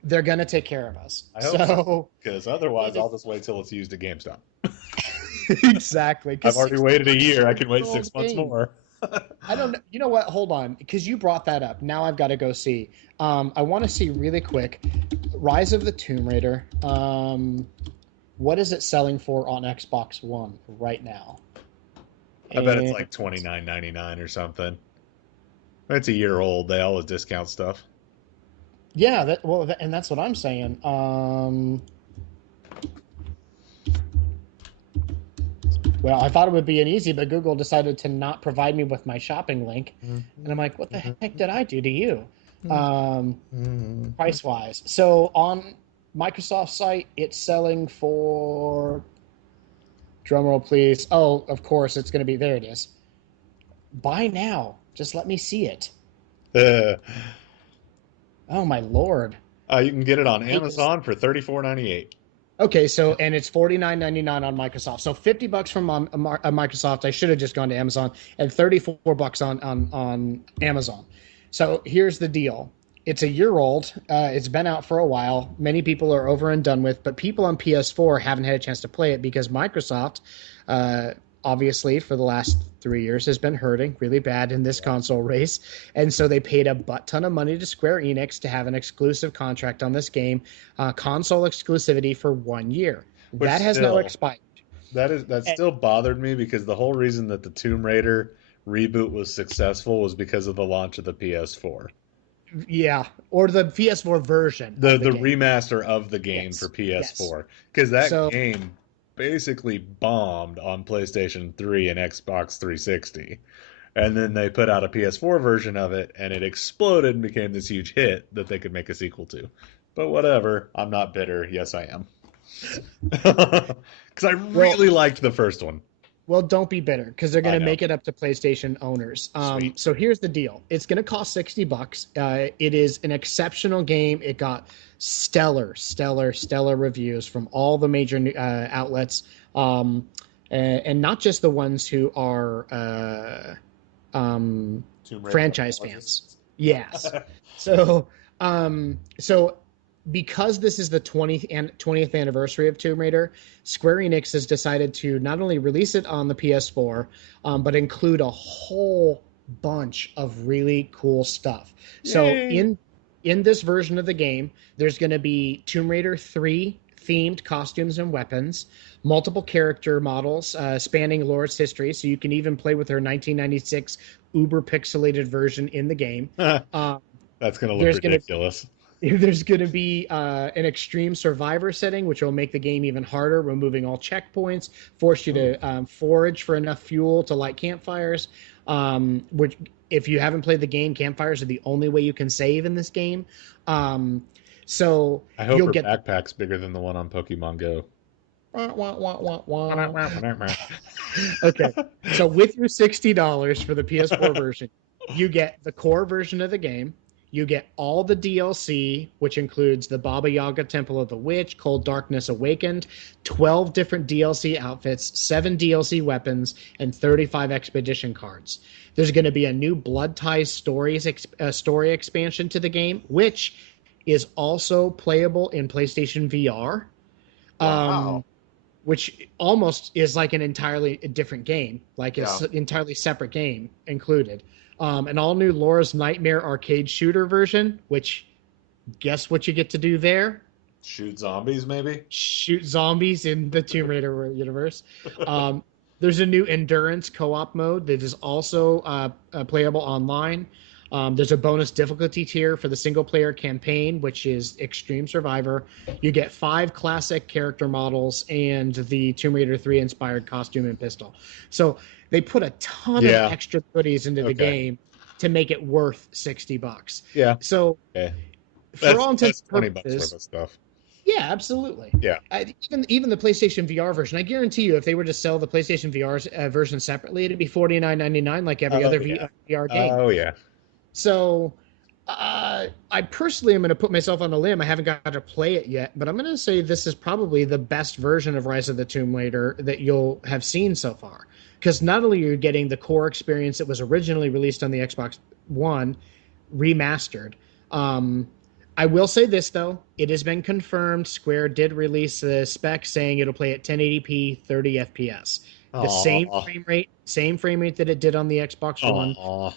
they're gonna take care of us. I hope so. So Because otherwise, I'll just wait till it's used at GameStop. Exactly. I've Because already waited a year. I can wait old 6 months game. more. I don't know. You know what? Hold on, because you brought that up. Now I've got to go see. I want to see really quick, Rise of the Tomb Raider. What is it selling for on Xbox One right now? I bet it's And like 29.99 or something. It's a year old. They always discount stuff. yeah, and that's what I'm saying. Well, I thought it would be an easy, but Google decided to not provide me with my shopping link, and I'm like, what the heck did I do to you? Um, Price wise, so on Microsoft site, it's selling for, drumroll please. Oh, of course, it's going to be, there it is. Buy now. Just let me see it. Uh, Oh my lord. you can get it on Pages. Amazon for 34.98. Okay, so and it's $49.99 on Microsoft. So $50 from Microsoft. I should have just gone to Amazon, and $34 on Amazon. So here's the deal. It's a year old. It's been out for a while. Many people are over and done with, but people on PS4 haven't had a chance to play it because Microsoft, uh, obviously, for the last 3 years, has been hurting really bad in this console race. And so they paid a butt ton of money to Square Enix to have an exclusive contract on this game, console exclusivity for 1 year. Which That has now still, expired. that And, still bothered me because the whole reason that the Tomb Raider reboot was successful was because of the launch of the PS4. yeah, or the PS4 version The of the the game. remaster of the game for Yes, yes. PS4 because that So game basically bombed on PlayStation 3 and Xbox 360. And then they put out a PS4 version of it and it exploded and became this huge hit that they could make a sequel to. But whatever, I'm not bitter. Yes, I am. Because I well, really liked the first one. Well, don't be bitter because they're I going to know. make it up to PlayStation owners. Sweet. So here's the deal: it's going to cost $60. It is an exceptional game. It got stellar reviews from all the major outlets, and not just the ones who are Tomb Raider franchise apologists. fans. Yes. So because this is the 20th anniversary of Tomb Raider, Square Enix has decided to not only release it on the PS4, but include a whole bunch of really cool stuff. So Yay! in this version of the game, there's going to be Tomb Raider 3 themed costumes and weapons, multiple character models spanning Laura's history, so you can even play with her 1996 uber pixelated version in the game. Um, That's gonna look there's going to ridiculous. there's going to be an extreme survivor setting, which will make the game even harder, removing all checkpoints, force you Ooh. to forage for enough fuel to light campfires. Which, if you haven't played the game, campfires are the only way you can save in this game. Um, so I hope you'll her get the backpack's bigger than the one on Pokemon Go. wah, wah, wah, wah, wah. Okay. So with your $60 for the PS4 version, you get the core version of the game. You get all the DLC, which includes the Baba Yaga Temple of the Witch, Cold Darkness Awakened, 12 different DLC outfits, 7 DLC weapons, and 35 expedition cards. There's going to be a new Blood Ties story expansion to the game, which is also playable in PlayStation VR. Wow. Um, which almost is like an entirely different game, like Yeah. it's an entirely separate game included. An all new Laura's Nightmare arcade shooter version, which guess what you get to do there? Shoot zombies, maybe? Shoot zombies in the Tomb Raider universe. Um, there's a new endurance co-op mode that is also playable online. There's a bonus difficulty tier for the single player campaign, which is Extreme Survivor. You get 5 classic character models and the Tomb Raider 3 inspired costume and pistol. So they put a ton of Yeah. extra goodies into the Okay. game to make it worth $60. Yeah. So Okay. for That's all that's intents and 20 bucks worth purposes, of stuff. yeah, absolutely. Yeah. Even the PlayStation VR version, I guarantee you, if they were to sell the PlayStation VR version separately, it'd be $49.99 like every Oh other yeah. VR game. Oh yeah. So, I personally am going to put myself on a limb. I haven't got to play it yet, but I'm going to say this is probably the best version of Rise of the Tomb Raider that you'll have seen so far. Because not only are you getting the core experience that was originally released on the Xbox One remastered, um, I will say this though, it has been confirmed. Square did release a spec saying it'll play at 1080p, 30 FPS, the Aw, same frame rate that it did on the Xbox One. aw.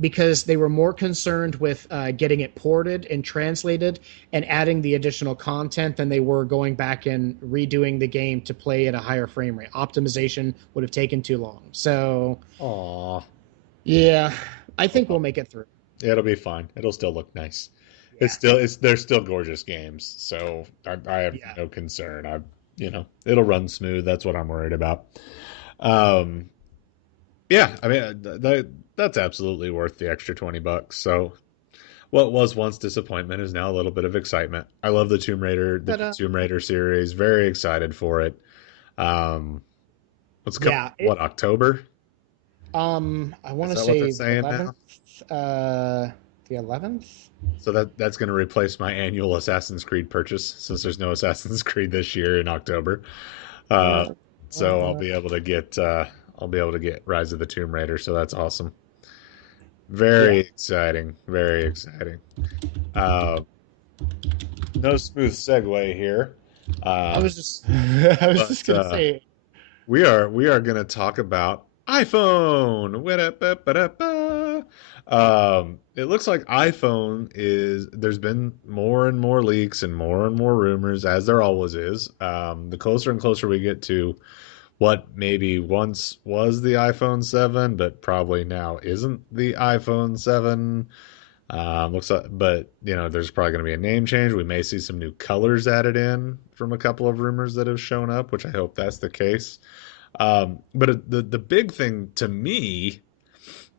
Because they were more concerned with getting it ported and translated and adding the additional content than they were going back and redoing the game to play at a higher frame rate. Optimization would have taken too long. So, Aw. yeah, I think we'll make it through. It'll be fine. It'll still look nice. Yeah, They're still gorgeous games, so I have yeah. no concern. It'll run smooth. That's what I'm worried about. Um, yeah, I mean that's absolutely worth the extra $20. So what was once disappointment is now a little bit of excitement. I love But Tomb Raider series. Very excited for it. Um, what's coming? yeah, What, October? I Is want to that what they're say saying the now? 11th. The 11th. So that's going to replace my annual Assassin's Creed purchase since there's no Assassin's Creed this year in October. Uh, Uh, so I'll be able to get Rise of the Tomb Raider. So that's awesome. Very yeah, exciting. Very exciting. Uh, no smooth segue here. I Uh, was just I was just but gonna say we are going to talk about iPhone. Wa-da-ba-ba-da-ba. It looks like there's been more and more leaks and more rumors, as there always is. The closer and closer we get to what maybe once was the iPhone 7, but probably now isn't the iPhone 7. Looks like, but there's probably going to be a name change. We may see some new colors added in from a couple of rumors that have shown up, which I hope that's the case. But the big thing to me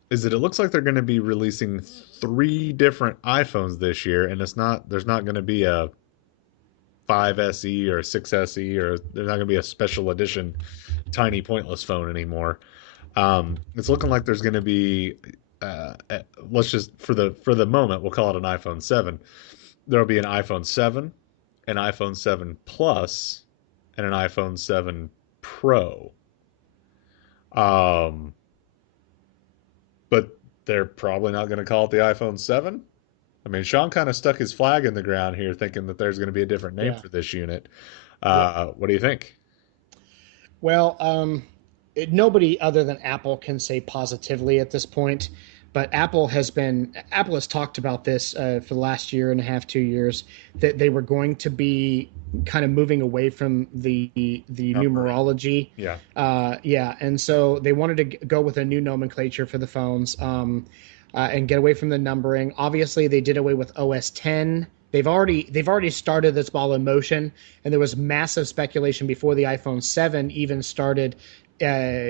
is that it looks like they're going to be releasing three different iPhones this year, and there's not going to be a 5SE or a 6SE, or there's not going to be a special edition tiny pointless phone anymore. It's looking like there's going to be let's just for the moment we'll call it an iPhone 7. There'll be an iPhone 7, an iPhone 7 Plus, and an iPhone 7 Pro. Um, but they're probably not going to call it the iPhone 7. I mean, Sean kind of stuck his flag in the ground here, thinking that there's going to be a different name yeah. for this unit. Yeah. What do you think? Well, nobody other than Apple can say positively at this point, but Apple has talked about this for the last year and a half, 2 years, that they were going to be kind of moving away from the Numbering. numerology. Yeah. Yeah, and so they wanted to go with a new nomenclature for the phones, and get away from the numbering. Obviously, they did away with OS 10. They've already started this ball in motion, and there was massive speculation before the iPhone 7 even started uh,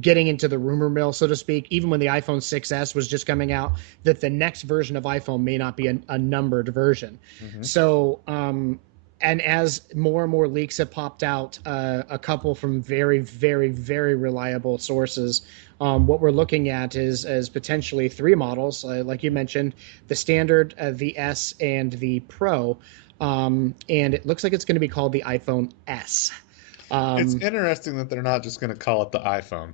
getting into the rumor mill, so to speak, even when the iPhone 6S was just coming out, that the next version of iPhone may not be a numbered version. Hmm. So, and as more and more leaks have popped out, a couple from very, very, very reliable sources, what we're looking at is potentially three models, like you mentioned, the standard, the S, and the Pro. And it looks like it's going to be called the iPhone S. It's Um, interesting that they're not just going to call it the iPhone.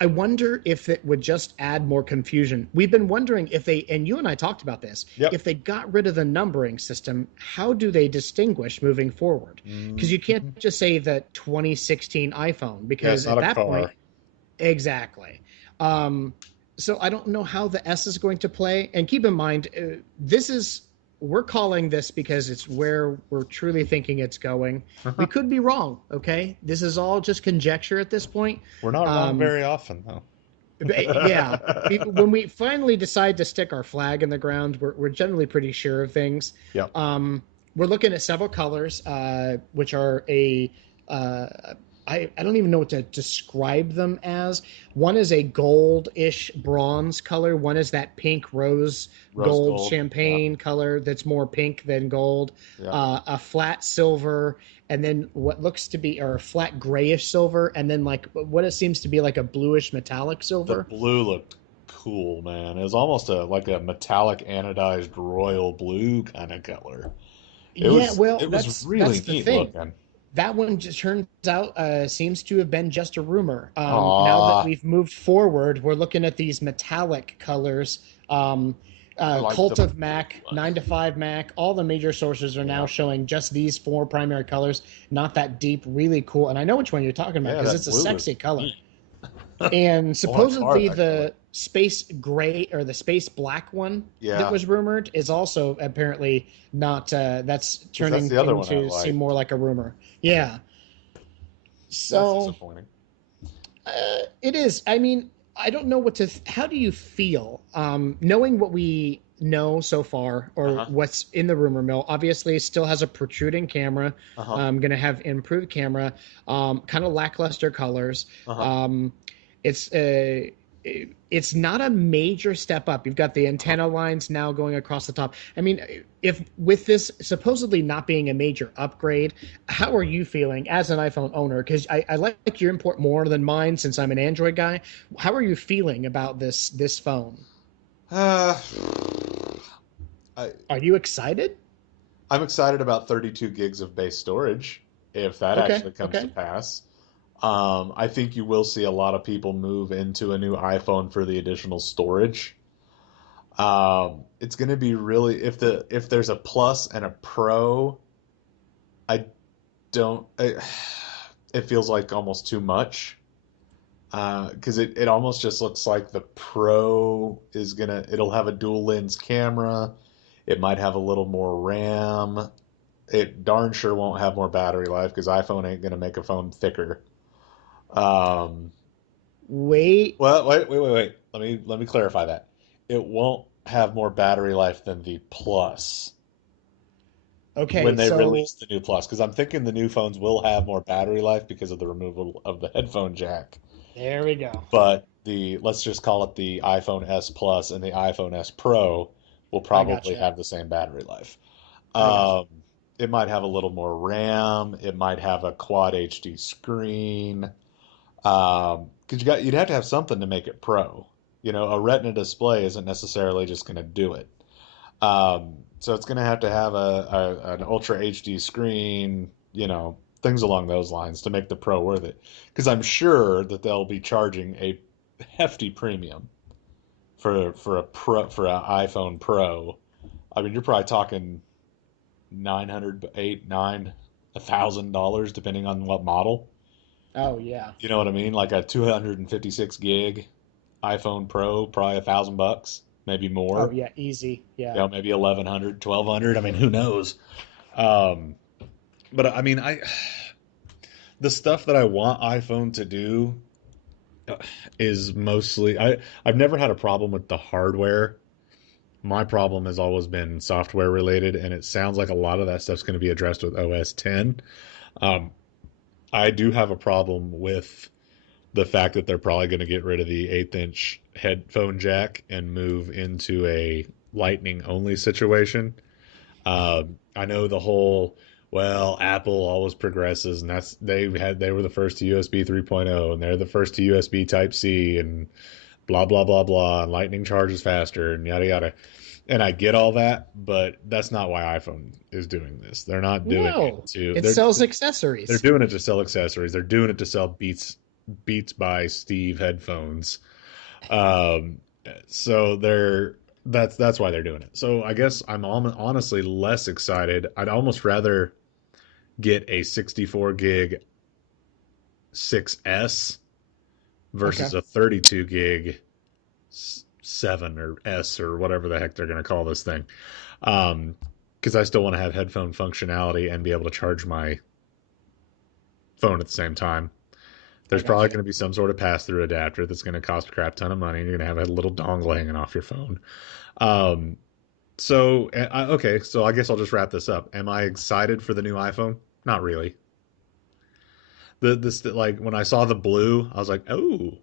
I wonder if it would just add more confusion. We've been wondering if they, and you and I talked about this, Yep. if they got rid of the numbering system, how do they distinguish moving forward? Because you can't Mhm. just say the 2016 iPhone, Yeah, it's because not at a that point, car. exactly. Um, so I don't know how the S is going to play. And keep in mind, we're calling this because it's where we're truly thinking it's going. We could be wrong, okay? This is all just conjecture at this point. We're not wrong Um, very often, though. yeah, when we finally decide to stick our flag in the ground, we're generally pretty sure of things. Yep. We're looking at several colors, which are uh, I don't even know what to describe them as. One is a gold-ish bronze color. One is that pink rose Rose gold gold. Yeah. champagne color that's more pink than gold. Yeah. A flat silver, and then what looks to be, or a flat grayish silver, and then like what it seems to be like a bluish metallic The silver. blue looked cool, man. It was almost like a metallic anodized royal blue kind of color. Yeah, well, It was that's really the neat thing. looking. That one just turns out seems to have been just a rumor. Now that Aw. we've moved forward, we're looking at these metallic colors. I like Cult the of blue Mac, one. 9 to 5 Mac, all the major sources are now Yeah, showing just these four primary colors, not that deep, really cool. And I know which one you're talking about yeah, because that it's a blue is sexy color. neat. And I want a car supposedly that color. the space gray or the space black one that Yeah, was rumored is also apparently not. That's because that's turning the other one I into seem like. more like a rumor. Yeah. That's So disappointing. it is. I mean, I don't know what to. How do you feel knowing what we know so far, Uh or huh. what's in the rumor mill? Obviously, it still has a protruding camera. Uh huh. Going to have improved camera. Kind of lackluster colors. Uh huh. Um, it's it's not a major step up. You've got the Uh huh. antenna lines now going across the top. I mean, if with this supposedly not being a major upgrade, how are you feeling as an iPhone owner? Because I like your input more than mine since I'm an Android guy. How are you feeling about this phone? Uh, I Are you excited? I'm excited about 32 gigs of base storage if that Okay, actually comes to okay. pass. I think you will see a lot of people move into a new iPhone for the additional storage. It's going to be really if there's a Plus and a Pro, I don't. It feels like almost too much because it almost just looks like the Pro is gonna it'll have a dual lens camera. It might have a little more RAM. It darn sure won't have more battery life because iPhone ain't gonna make a phone thicker. Um, Wait. well, wait. Let me clarify that. It won't have more battery life than the Plus when Okay, they so release the new Plus, because I'm thinking the new phones will have more battery life because of the removal of the headphone jack. there we go. But the let's just call it the iPhone S Plus and the iPhone S Pro will I probably gotcha. have the same battery life. I gotcha. Um, it might have a little more RAM. It might have a quad HD screen. Because you'd have to have something to make it pro. You know, a Retina display isn't necessarily just going to do it. So it's going to have an Ultra HD screen. You know, things along those lines to make the Pro worth it. Because I'm sure that they'll be charging a hefty premium for a pro for an iPhone Pro. I mean, you're probably talking 900, 8, 9, $1,000 depending on what model. Oh yeah. You know what I mean? Like a 256 gig iPhone Pro, probably $1,000, maybe Oh more. yeah. Easy. You Yeah. know, maybe 1,100, 1,200. I mean, who knows? Um, but I mean, the stuff that I want iPhone to do uh, is mostly I've never had a problem with the hardware. My problem has always been software related, and it sounds like a lot of that stuff's going to be addressed with OS 10. Um, I do have a problem with the fact that they're probably going to get rid of the eighth inch headphone jack and move into a lightning only situation. I know the whole well, Apple always progresses, and they were the first to USB 3.0, and they're the first to USB Type C, and blah blah blah blah, and Lightning charges faster, and yada yada. And I get all that, but that's not why iPhone is doing this. They're not doing it No, to it sells they're accessories. doing it to sell accessories. They're doing it to sell Beats by Steve headphones. Um, so that's why they're doing it. So I guess I'm honestly less excited. I'd almost rather get a 64 gig 6S Okay. versus a 32 gig 7 or S or whatever the heck they're going to call this thing. Because I still want to have headphone functionality and be able to charge my phone at the same time. I There's probably gotcha. going to be some sort of pass through adapter that's going to cost a crap ton of money, and you're going to have a little dongle hanging off your phone. Um, okay, so I guess I'll just wrap this up. Am I excited for the new iPhone? Not really. Like when I saw the blue, I was like, oh,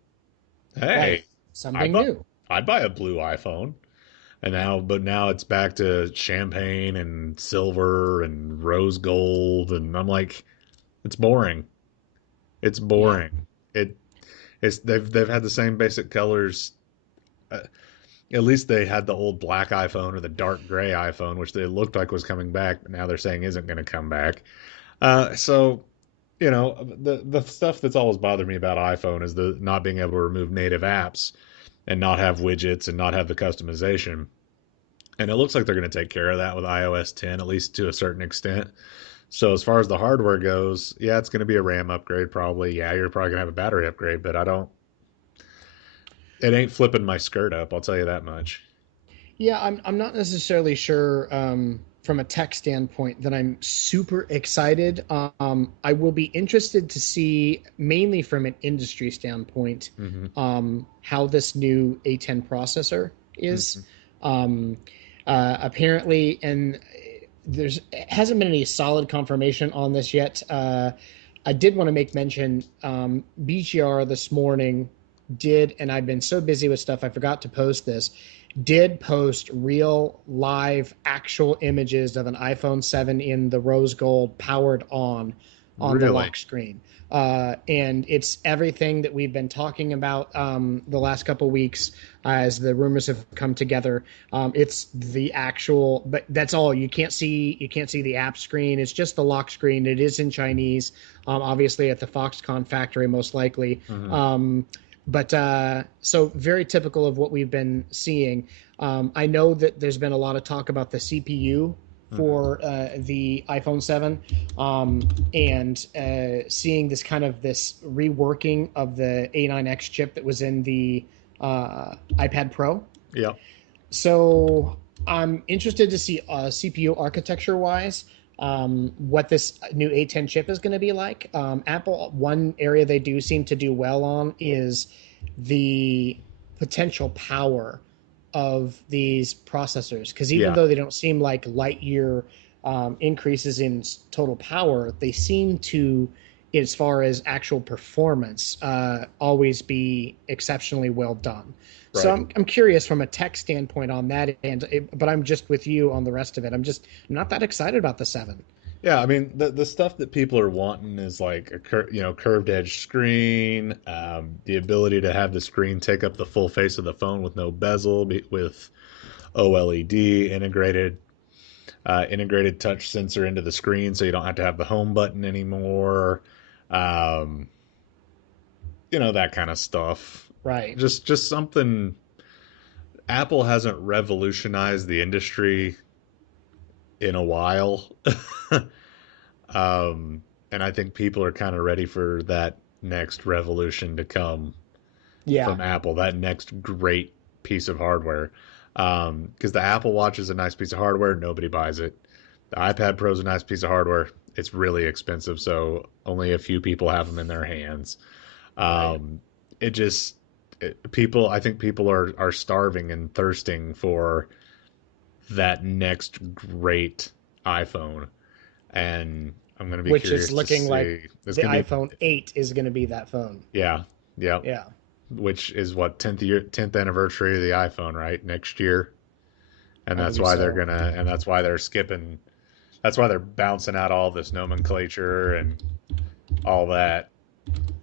Right. hey, I Something buy new. I'd buy a blue iPhone. But now it's back to champagne and silver and rose gold, and I'm like, it's boring. It's Yeah. boring. It they've had the same basic colors. Uh, at least they had the old black iPhone or the dark gray iPhone, which they looked like was coming back, but now they're saying isn't going to come back. So the stuff that's always bothered me about iPhone is the not being able to remove native apps and not have widgets and not have the customization. And it looks like they're going to take care of that with iOS 10, at least to a certain extent. So as far as the hardware goes, yeah, it's going to be a RAM upgrade probably. Yeah, you're probably going to have a battery upgrade, but it ain't flipping my skirt up, I'll tell you that much. Yeah, I'm not necessarily sure from a tech standpoint that I'm super excited. I will be interested to see, mainly from an industry standpoint, Hmm. how this new A10 processor is. Hmm. Um, Apparently, and there's hasn't been any solid confirmation on this yet. I did want to make mention BGR this morning did, and I've been so busy with stuff I forgot to post this. Did post real live actual images of an iPhone 7 in the rose gold powered on the Really? lock screen. And it's everything that we've been talking about the last couple weeks as the rumors have come together. It's the actual, but that's all. You can't see the app screen. It's just the lock screen. It is in Chinese, obviously at the Foxconn factory, most likely. Hmm. But so very typical of what we've been seeing. I know that there's been a lot of talk about the CPU Hmm. for the iPhone 7, and seeing this reworking of the A9X chip that was in the iPad Pro. Yeah. So I'm interested to see CPU architecture wise what this new A10 chip is going to be like. Apple, one area they do seem to do well on is the potential power of these processors. Because even Yeah. though they don't seem like light year increases in total power, they seem to, as far as actual performance, always be exceptionally well done. So Right. I'm curious from a tech standpoint on that end, but I'm just with you on the rest of it. I'm not that excited about the 7. Yeah, I mean the stuff that people are wanting is like curved edge screen, the ability to have the screen take up the full face of the phone with no bezel, with OLED integrated touch sensor into the screen, so you don't have to have the home button anymore. Um, that kind of stuff. Right. Just something. Apple hasn't revolutionized the industry in a while. And I think people are kind of ready for that next revolution to come Yeah. from Apple, that next great piece of hardware. Because the Apple Watch is a nice piece of hardware, nobody buys it. The iPad Pro is a nice piece of hardware. It's really expensive, so only a few people have them in their hands. Right. Um, it just people. I think people are starving and thirsting for that next great iPhone, and I'm going to be Which is curious to looking like see. It's the going to be iPhone 8 is going to be that phone. yeah, yeah. Yeah. Which is what 10th anniversary of the iPhone, right? Next year, and I that's believe why they're so. gonna, and that's why they're skipping. That's why they're bouncing out all this nomenclature and all that.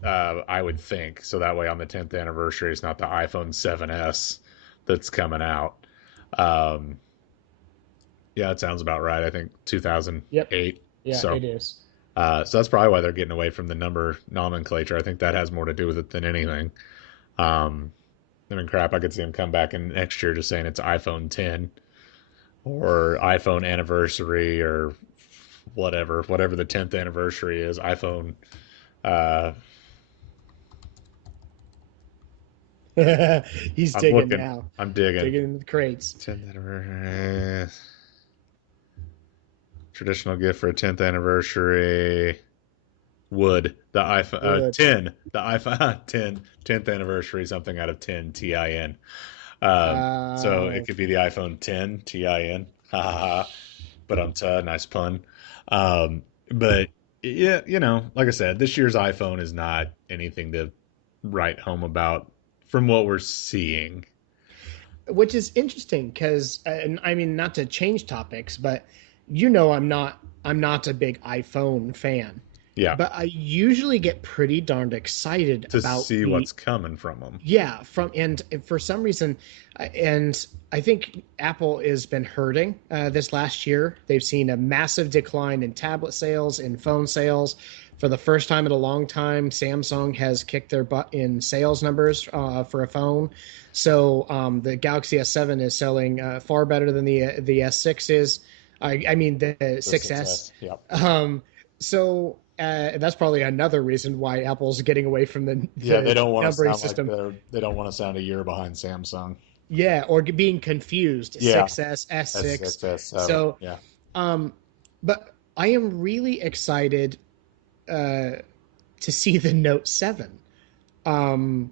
I would think so that way on the 10th anniversary, it's not the iPhone 7s that's coming out. Um, yeah, it sounds about right. I think Yep. 2008. Yeah, So, it is. so that's probably why they're getting away from the number nomenclature. I think that has more to do with it than anything. Um, I mean, crap, I could see them come back in next year just saying it's iPhone 10 or iPhone anniversary or whatever the 10th anniversary is. iPhone. Uh, He's I'm digging looking. now. I'm digging. Digging in the crates. 10th anniversary. Traditional gift for a 10th anniversary. Would the iPhone Wood. 10 the iPhone 10th anniversary something out of 10 TIN. So Uh, it could be the iPhone 10 TIN. Ha ha ha. But nice pun. But yeah, like I said, this year's iPhone is not anything to write home about from what we're seeing. which is interesting because, and I mean, not to change topics, but I'm not a big iPhone fan, Yeah, but I usually get pretty darned excited to about see the what's coming from them. yeah from and for some reason, and I think Apple has been hurting this last year. They've seen a massive decline in tablet sales, in phone sales, For the first time in a long time, Samsung has kicked their butt in sales numbers for a phone. So the Galaxy S7 is selling far better than the S6 is. I mean the The 6S. success. Yep. So that's probably another reason why Apple's getting away from Yeah, they the don't want to numbering sound like system. they don't want to sound a year behind Samsung. Yeah, or being confused, Yeah, 6S, S6. S6, S7. So, Yeah, um, but I am really excited uh, to see the Note 7. Um,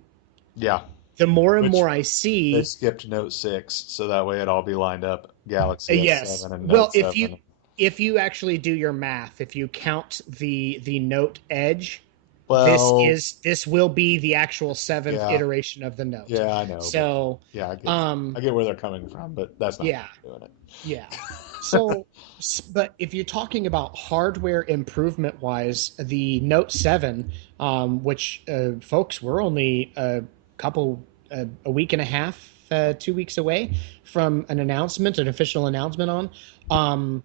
yeah. the more and Which more I they see, skipped Note 6, so that way it'd all be lined up. Galaxy yes. S7 and Well, Note 7. if you actually do your math, if you count the Note Edge, Well, this will be the actual seventh yeah, iteration of the Note. yeah, I know, but So, yeah, I um, get where they're coming from, but that's not yeah, why they're doing yeah. it. So, but if you're talking about hardware improvement wise, the Note 7, which folks, we're only a week and a half, 2 weeks away from an official announcement um,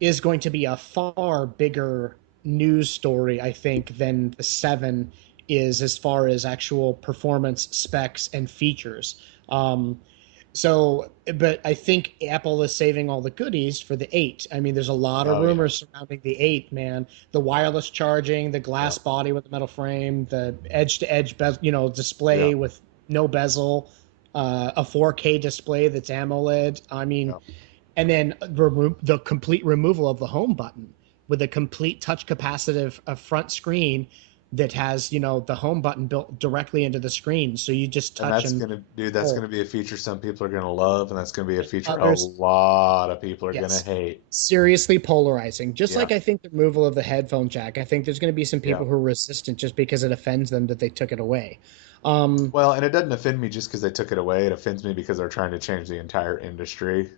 is going to be a far bigger news story, I think, than the 7 is as far as actual performance specs and features. But I think Apple is saving all the goodies for the 8. I mean, there's a lot of Oh yeah, rumors surrounding the 8, man. The wireless charging, the yeah, glass body with the metal frame, the edge-to-edge, yeah, display with no bezel, a 4K display that's AMOLED. I mean, yeah. and then the complete removal of the home button with a complete touch capacitive front screen that has the home button built directly into the screen, so you just And touch and that's hold. gonna be a feature some people are gonna love, and that's gonna be a feature a Others, lot of people are gonna yes, hate. seriously polarizing. Just Yeah, like I think the removal of the headphone jack, I think there's going to be some yeah. people who are resistant just because it offends them that they took it away. Um, Well, and it doesn't offend me just because they took it away. It offends me because they're trying to change the entire industry.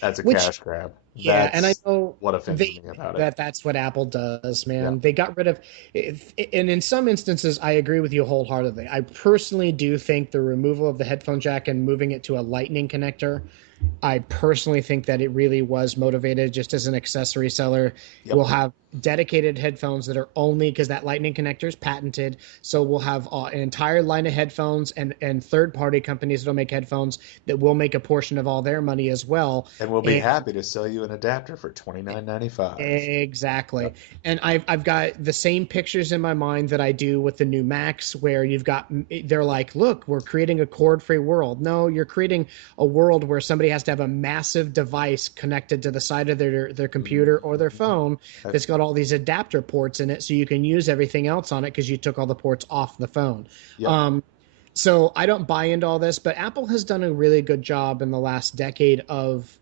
That's a which cash grab. Yeah, and I That's know what offends they me about it. that's what Apple does, Yeah, man. They got rid of, and in some instances, I agree with you wholeheartedly. I personally do think the removal of the headphone jack and moving it to a Lightning connector, I personally think that it really was motivated just as an accessory seller. yep. We'll have dedicated headphones that are only because that lightning connector is patented. So we'll have an entire line of headphones and third party companies that'll make headphones that will make a portion of all their money as well. And we'll be And happy to sell you an adapter for 29.95. exactly. Yep. And I've got the same pictures in my mind that I do with the new Macs, where they're like, look, we're creating a cord-free world. No, you're creating a world where somebody has to have a massive device connected to the side of their computer or their Mhm. phone That- that's got all these adapter ports in it, so you can use everything else on it because you took all the ports off the phone. Yep. Um, so I don't buy into all this, but Apple has done a really good job in the last decade of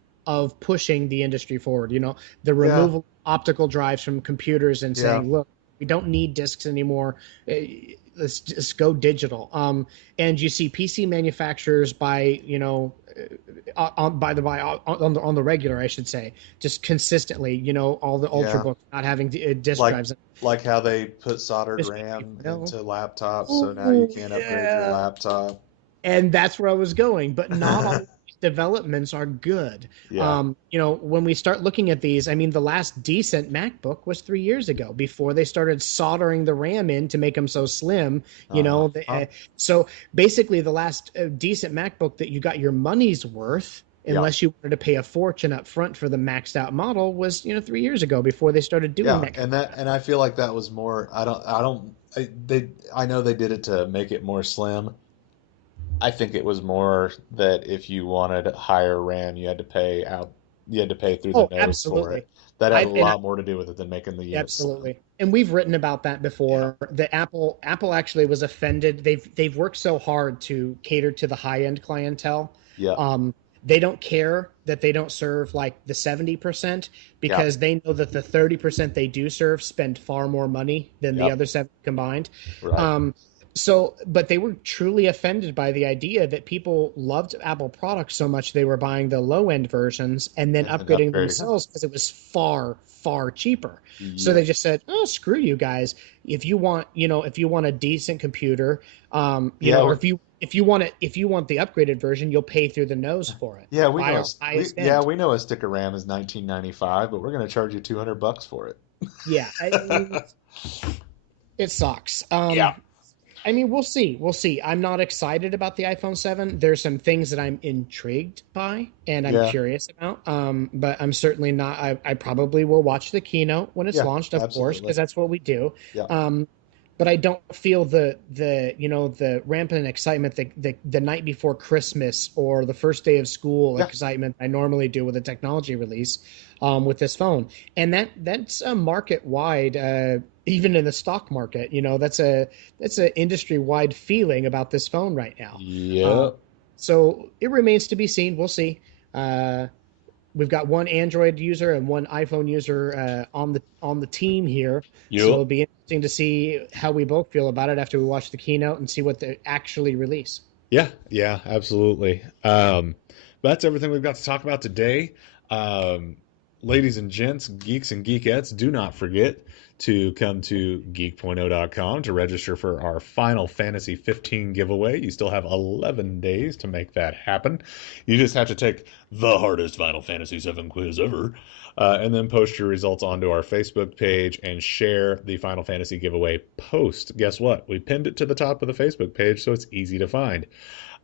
pushing the industry forward. The Yeah. removal of optical drives from computers and Yeah. saying, look, we don't need discs anymore. Let's just go digital. And you see PC manufacturers by on the regular, I should say, just consistently, all the Yeah. ultrabooks not having disk Like drives. like how they put soldered Just make people RAM know. into laptops, so now you Oh can't upgrade your yeah, laptop. and that's where I was going. But not all these developments are good. Yeah. When we start looking at these, I mean, the last decent MacBook was 3 years ago before they started soldering the RAM in to make them so slim. Uh-huh. So basically, the last decent MacBook that you got your money's worth. Yeah. Unless you wanted to pay a fortune up front for the maxed out model, was 3 years ago before they started doing Yeah, that. and I feel like that was more. I know they did it to make it more slim. I think it was more that if you wanted higher RAM, you had to pay through the Oh, nose for absolutely. it. That had a I and lot more to do with it than making the unit slim. Absolutely. And we've written about that Yeah, before. That Apple actually was offended. They've worked so hard to cater to the high end clientele. yeah, Um, they don't care that they don't serve like the 70% yeah, because they know that the 30% they do serve spend far more money than the yep, other 70 combined. right. Um, but they were truly offended by the idea that people loved Apple products so much they were buying the low end versions and then And then upgrading upgrading them. themselves because it was far, far cheaper. So Yep. they just said, "Oh, screw you guys. If you want a decent computer, Yeah, or if you want the upgraded version, you'll pay through the nose for it. yeah, we Buy know our a, we highest yeah end." we know a stick of RAM is 19.95, but we're gonna charge you $200 for it. Yeah, it sucks. Yeah. I mean, we'll see. We'll see. I'm not excited about the iPhone 7. There's some things that I'm intrigued by and I'm Yeah. curious about. But I'm certainly not. I probably will watch the keynote when it's Yeah. launched, of course, Absolutely. because that's what we do. Yeah. But I don't feel the rampant excitement the night before Christmas or the first day of school Yeah. excitement I normally do with a technology release with this phone. And that's a market wide. Even in the stock market, that's a industry wide feeling about this phone right now. Uh, Yep. so it remains to be seen. We'll see. Uh, we've got one Android user and one iPhone user on the team here, so Yep. it'll be interesting to see how we both feel about it after we watch the keynote and see what they actually release. Yeah, yeah, absolutely. That's everything we've got to talk about today. Um, Ladies and gents, geeks and geekettes, do not forget to come to geek.0.com to register for our Final Fantasy 15 giveaway. You still have 11 days to make that happen. You just have to take the hardest Final Fantasy 7 quiz ever, and then post your results onto our Facebook page and share the Final Fantasy giveaway post. Guess what? We pinned it to the top of the Facebook page, so it's easy to find.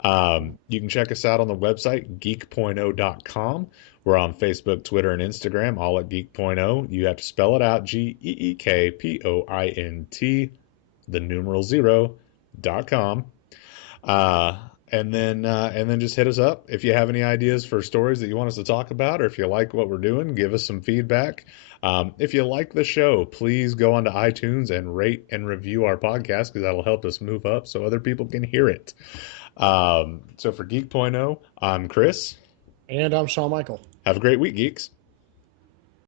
You can check us out on the website, geek.0.com. We're on Facebook, Twitter, and Instagram, all at geek.0. You have to spell it out, GEEKPOINT, the numeral 0.com. Uh, and then just hit us up if you have any ideas for stories that you want us to talk about, or if you like what we're doing, give us some feedback. If you like the show, please go onto iTunes and rate and review our podcast because that'll help us move up so other people can hear it. So for Geek.0, I'm Chris. And I'm Shawn Michael. Have a great week, geeks.